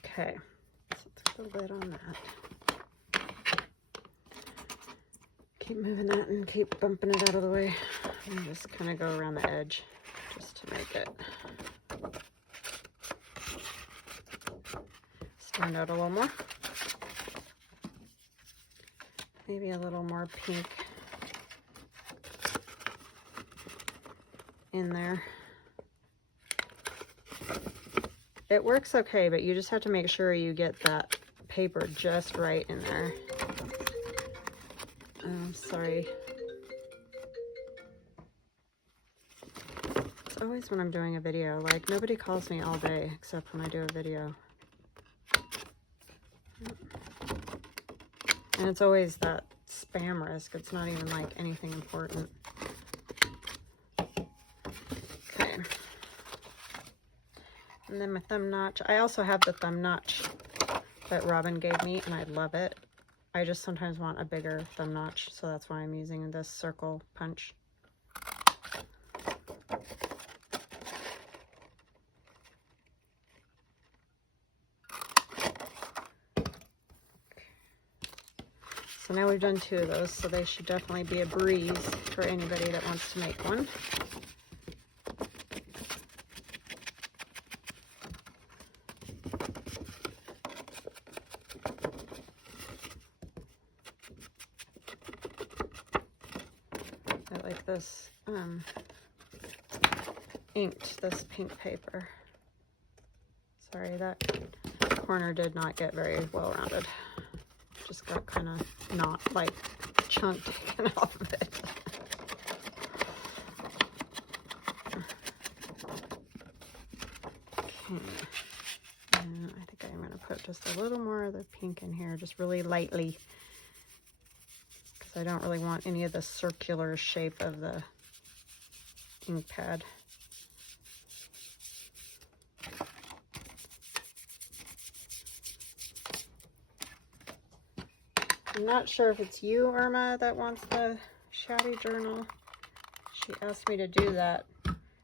Okay, so let's put a lid on that. Keep moving that and keep bumping it out of the way. And just kind of go around the edge just to make it stand out a little more. Maybe a little more pink in there. It works okay, but you just have to make sure you get that paper just right in there. Sorry. It's always when I'm doing a video, like nobody calls me all day except when I do a video. And it's always that spam risk. It's not even like anything important. Okay. And then my thumb notch. I also have the thumb notch that Robin gave me and I love it. I just sometimes want a bigger thumb notch, so that's why I'm using this circle punch. So now we've done 2 of those, so they should definitely be a breeze for anybody that wants to make one. I like this inked, this pink paper. Sorry, that corner did not get very well rounded. Just got kind of not like chunk taken off of it. Okay. And I think I'm going to put just a little more of the pink in here, just really lightly. Because I don't really want any of the circular shape of the ink pad. I'm not sure if it's you, Irma, that wants the shabby journal. She asked me to do that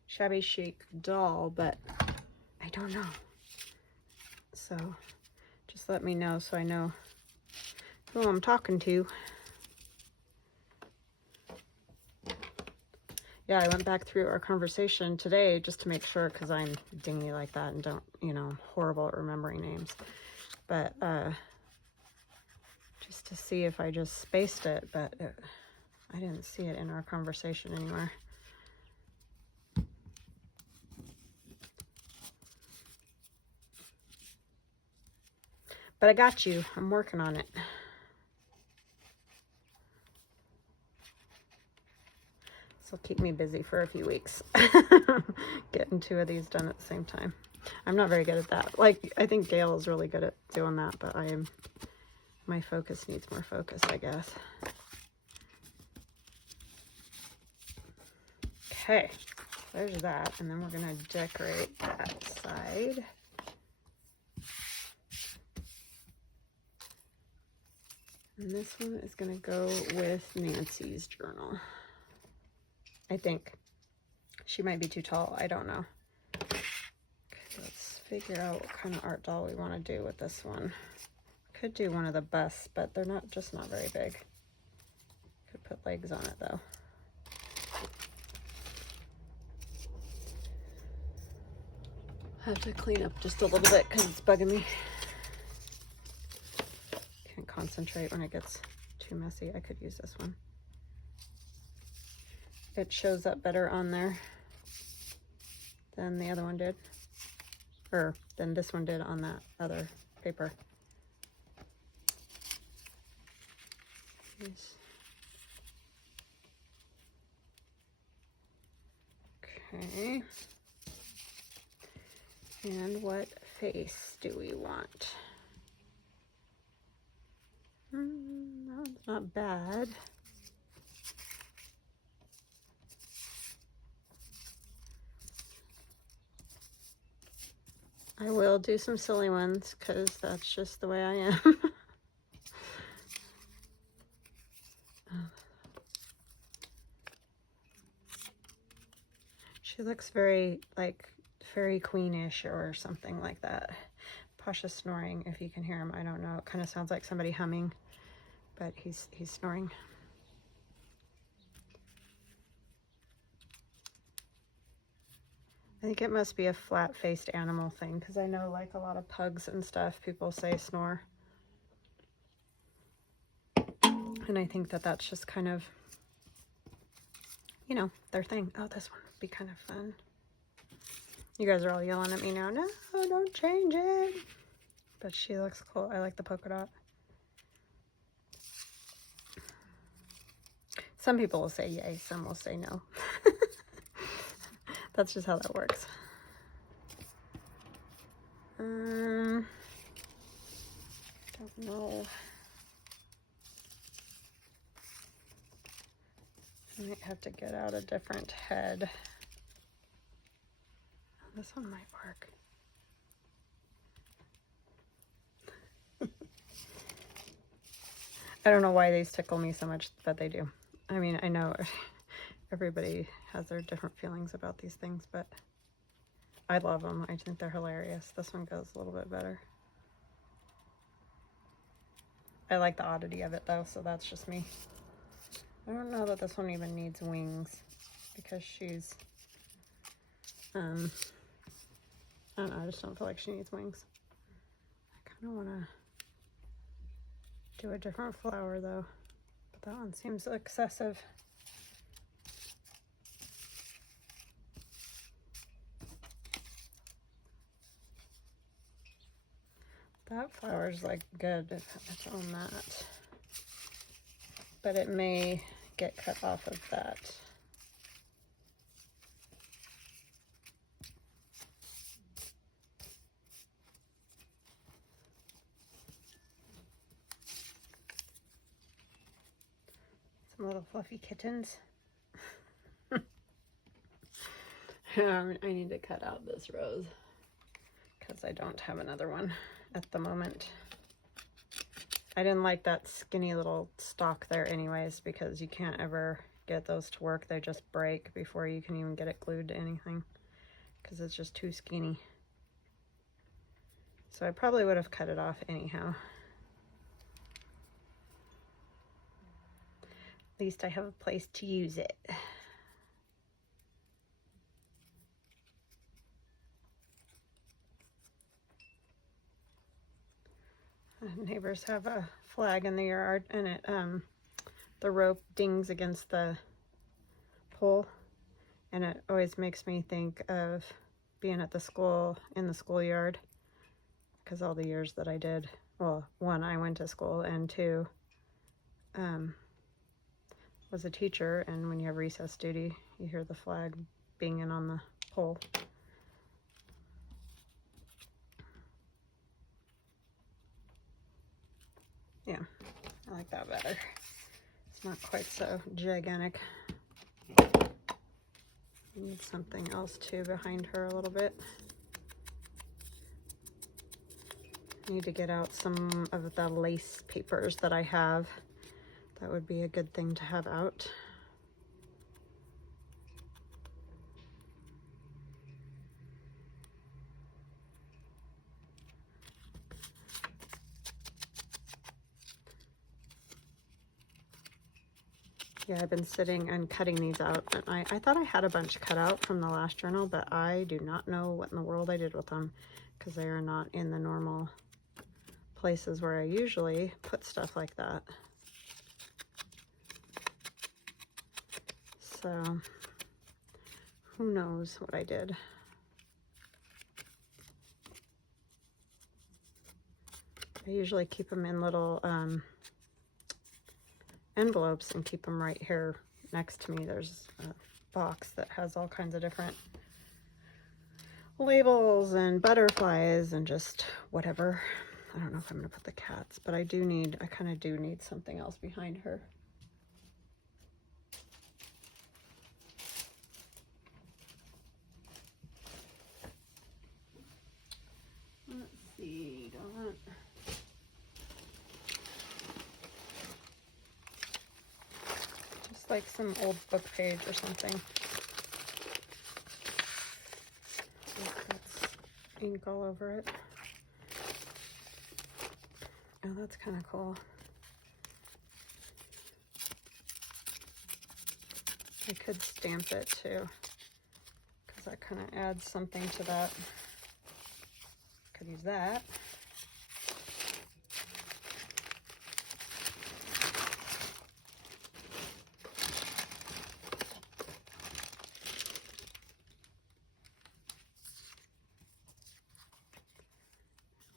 shabby chic doll, but I don't know. So just let me know so I know who I'm talking to. Yeah, I went back through our conversation today just to make sure, because I'm dingy like that and don't, you know, horrible at remembering names. But just to see if I just spaced it, but I didn't see it in our conversation anywhere. But I got you. I'm working on it. This will keep me busy for a few weeks. Getting 2 of these done at the same time. I'm not very good at that. Like, I think Gail is really good at doing that, but my focus needs more focus, I guess. Okay, there's that. And then we're going to decorate that side. And this one is going to go with Nancy's journal. I think. She might be too tall. I don't know. Okay, let's figure out what kind of art doll we want to do with this one. Could do one of the busts, but they're just not very big. Could put legs on it though. I have to clean up just a little bit because it's bugging me. Can't concentrate when it gets too messy. I could use this one. It shows up better on there than the other one did, or than this one did on that other paper. Yes. Okay. And what face do we want? No, it's not bad. I will do some silly ones because that's just the way I am. She looks very, like, fairy queenish or something like that. Pasha's snoring, if you can hear him. I don't know. It kind of sounds like somebody humming, but he's snoring. I think it must be a flat-faced animal thing, because I know, like, a lot of pugs and stuff, people say snore. And I think that that's just kind of, you know, their thing. Oh, this one would be kind of fun. You guys are all yelling at me now. No, don't change it. But she looks cool. I like the polka dot. Some people will say yay, some will say no. That's just how that works. Don't know. I might have to get out a different head. This one might work. I don't know why these tickle me so much, but they do. I mean, I know everybody has their different feelings about these things, but I love them. I think they're hilarious. This one goes a little bit better. I like the oddity of it though, so that's just me. I don't know that this one even needs wings because she's, I don't know, I just don't feel like she needs wings. I kind of want to do a different flower though, but that one seems excessive. That flower's like good if it's on that, but it may get cut off of that. Some little fluffy kittens. I need to cut out this rose because I don't have another one at the moment. I didn't like that skinny little stalk there anyways, because you can't ever get those to work. They just break before you can even get it glued to anything because it's just too skinny. So I probably would have cut it off anyhow. At least I have a place to use it. Neighbors have a flag in the yard, and it the rope dings against the pole, and it always makes me think of being at the school, in the schoolyard, because all the years that I did, well, one, I went to school, and two, was a teacher, and when you have recess duty, you hear the flag binging on the pole. Yeah, I like that better. It's not quite so gigantic. Need something else too behind her a little bit. Need to get out some of the lace papers that I have. That would be a good thing to have out. Yeah, I've been sitting and cutting these out, and I thought I had a bunch cut out from the last journal, but I do not know what in the world I did with them, because they are not in the normal places where I usually put stuff like that. So who knows what I did. I usually keep them in little envelopes and keep them right here next to me. There's a box that has all kinds of different labels and butterflies and just whatever. I don't know if I'm going to put the cats, but I kind of do need something else behind her. Let's see, just like some old book page or something. That's ink all over it. Oh, that's kind of cool. I could stamp it too, because that kind of adds something to that. Could use that.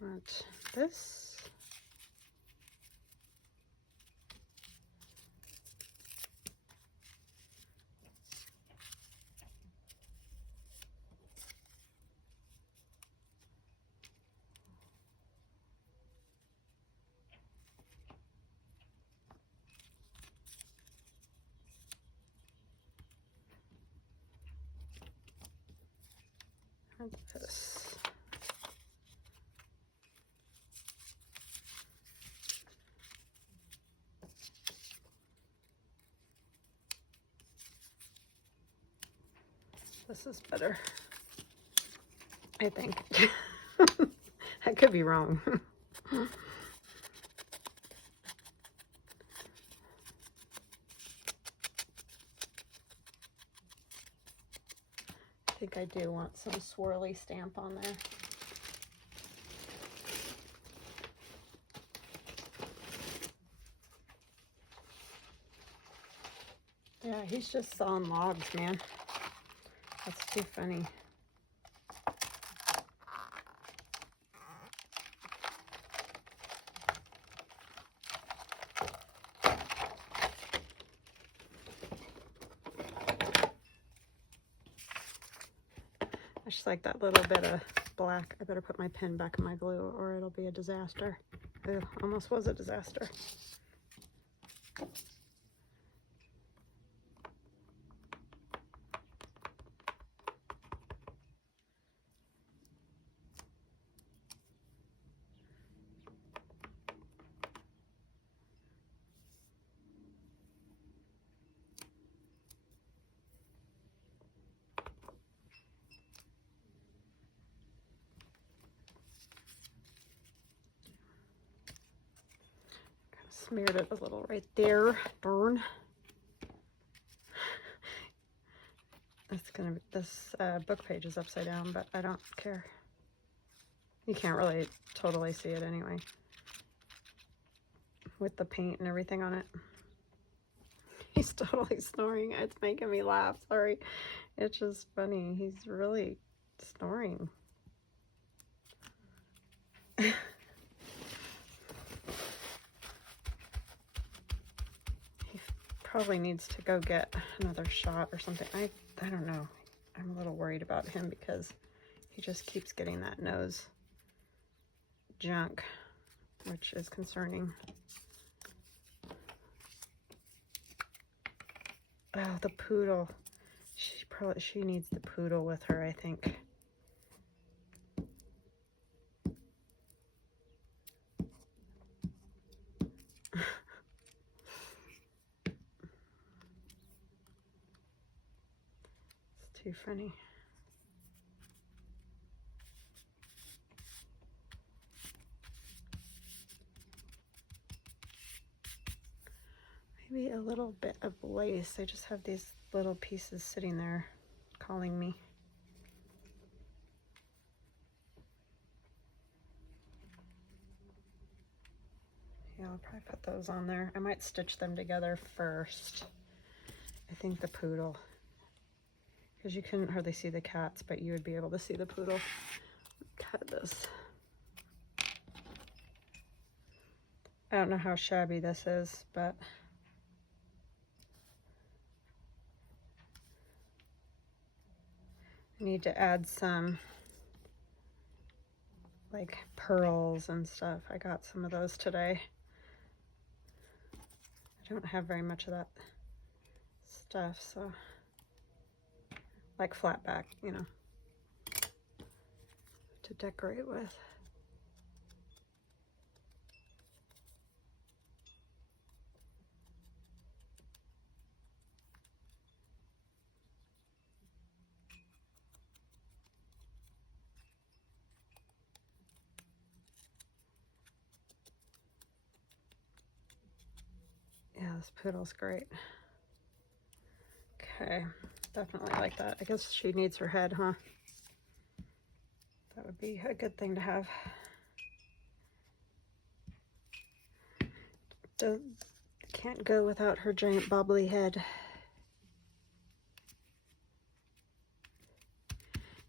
Want this. And this. This is better, I think. I could be wrong. I think I do want some swirly stamp on there. Yeah, he's just sawing logs, man. That's too funny. I just like that little bit of black. I better put my pen back in my glue or it'll be a disaster. Ew, almost was a disaster. Smeared it a little right there. Darn. This book page is upside down, but I don't care. You can't really totally see it anyway, with the paint and everything on it. He's totally snoring. It's making me laugh. Sorry. It's just funny. He's really snoring. Probably needs to go get another shot or something. I don't know. I'm a little worried about him because he just keeps getting that nose junk, which is concerning. Oh, the poodle. She needs the poodle with her, I think. too funny. Maybe a little bit of lace. I just have these little pieces sitting there calling me. Yeah, I'll probably put those on there. I might stitch them together first. I think the poodle, because you couldn't hardly see the cats, but you would be able to see the poodle. Cut this. I don't know how shabby this is, but I need to add some like pearls and stuff. I got some of those today. I don't have very much of that stuff, so like flat back, you know, to decorate with. Yeah, this poodle's great. Okay, definitely like that. I guess she needs her head, huh? That would be a good thing to have. Can't go without her giant bobbly head.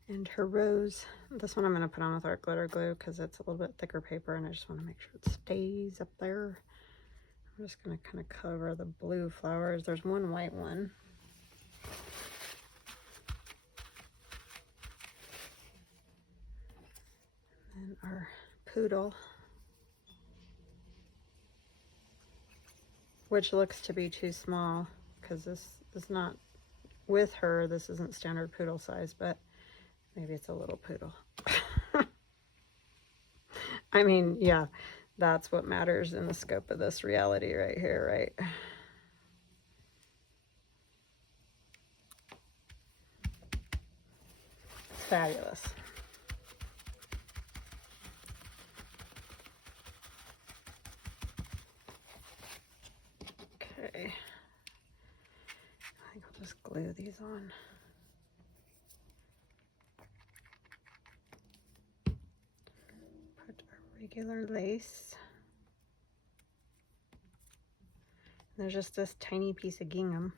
And her rose. This one I'm going to put on with our glitter glue because it's a little bit thicker paper and I just want to make sure it stays up there. I'm just going to kind of cover the blue flowers. There's one white one. And our poodle, which looks to be too small because this is not with her. This isn't standard poodle size, but maybe it's a little poodle. I mean, yeah, that's what matters in the scope of this reality right here, right? It's fabulous. Okay. I think I'll just glue these on. Put a regular lace. And there's just this tiny piece of gingham.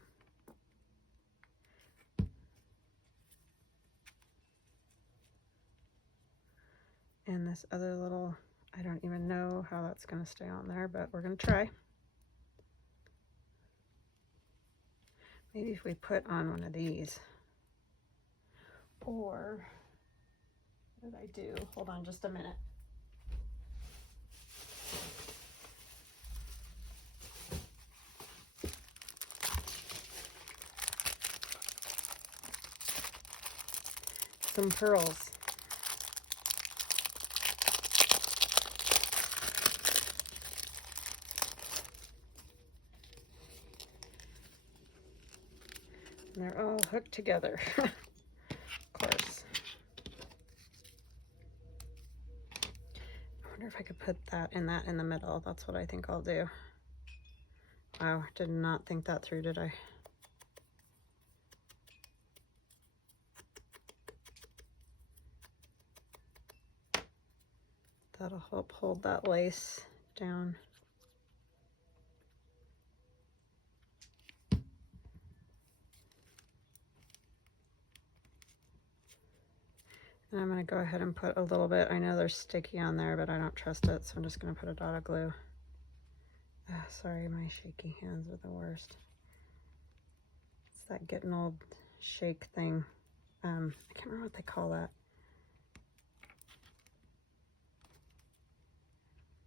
And this other little, I don't even know how that's going to stay on there, but we're going to try. Maybe if we put on one of these. Or, what did I do? Hold on just a minute. Some pearls. And they're all hooked together. Of course. I wonder if I could put that in the middle. That's what I think I'll do. Wow, did not think that through, did I? That'll help hold that lace down. And I'm going to go ahead and put a little bit. I know they're sticky on there, but I don't trust it, so I'm just going to put a dot of glue. Sorry, my shaky hands are the worst. It's that getting old shake thing. I can't remember what they call that.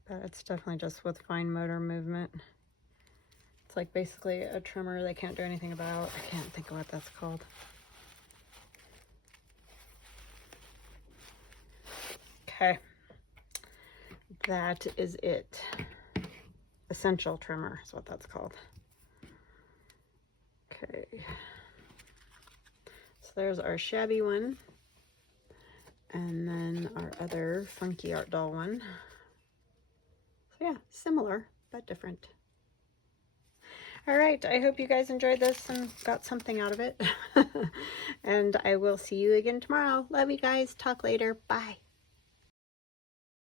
But it's definitely just with fine motor movement. It's like basically a tremor they can't do anything about. I can't think of what that's called. Okay, that is it. Essential trimmer is what that's called. Okay, so there's our shabby one. And then our other funky art doll one. So yeah, similar, but different. All right, I hope you guys enjoyed this and got something out of it. And I will see you again tomorrow. Love you guys. Talk later. Bye.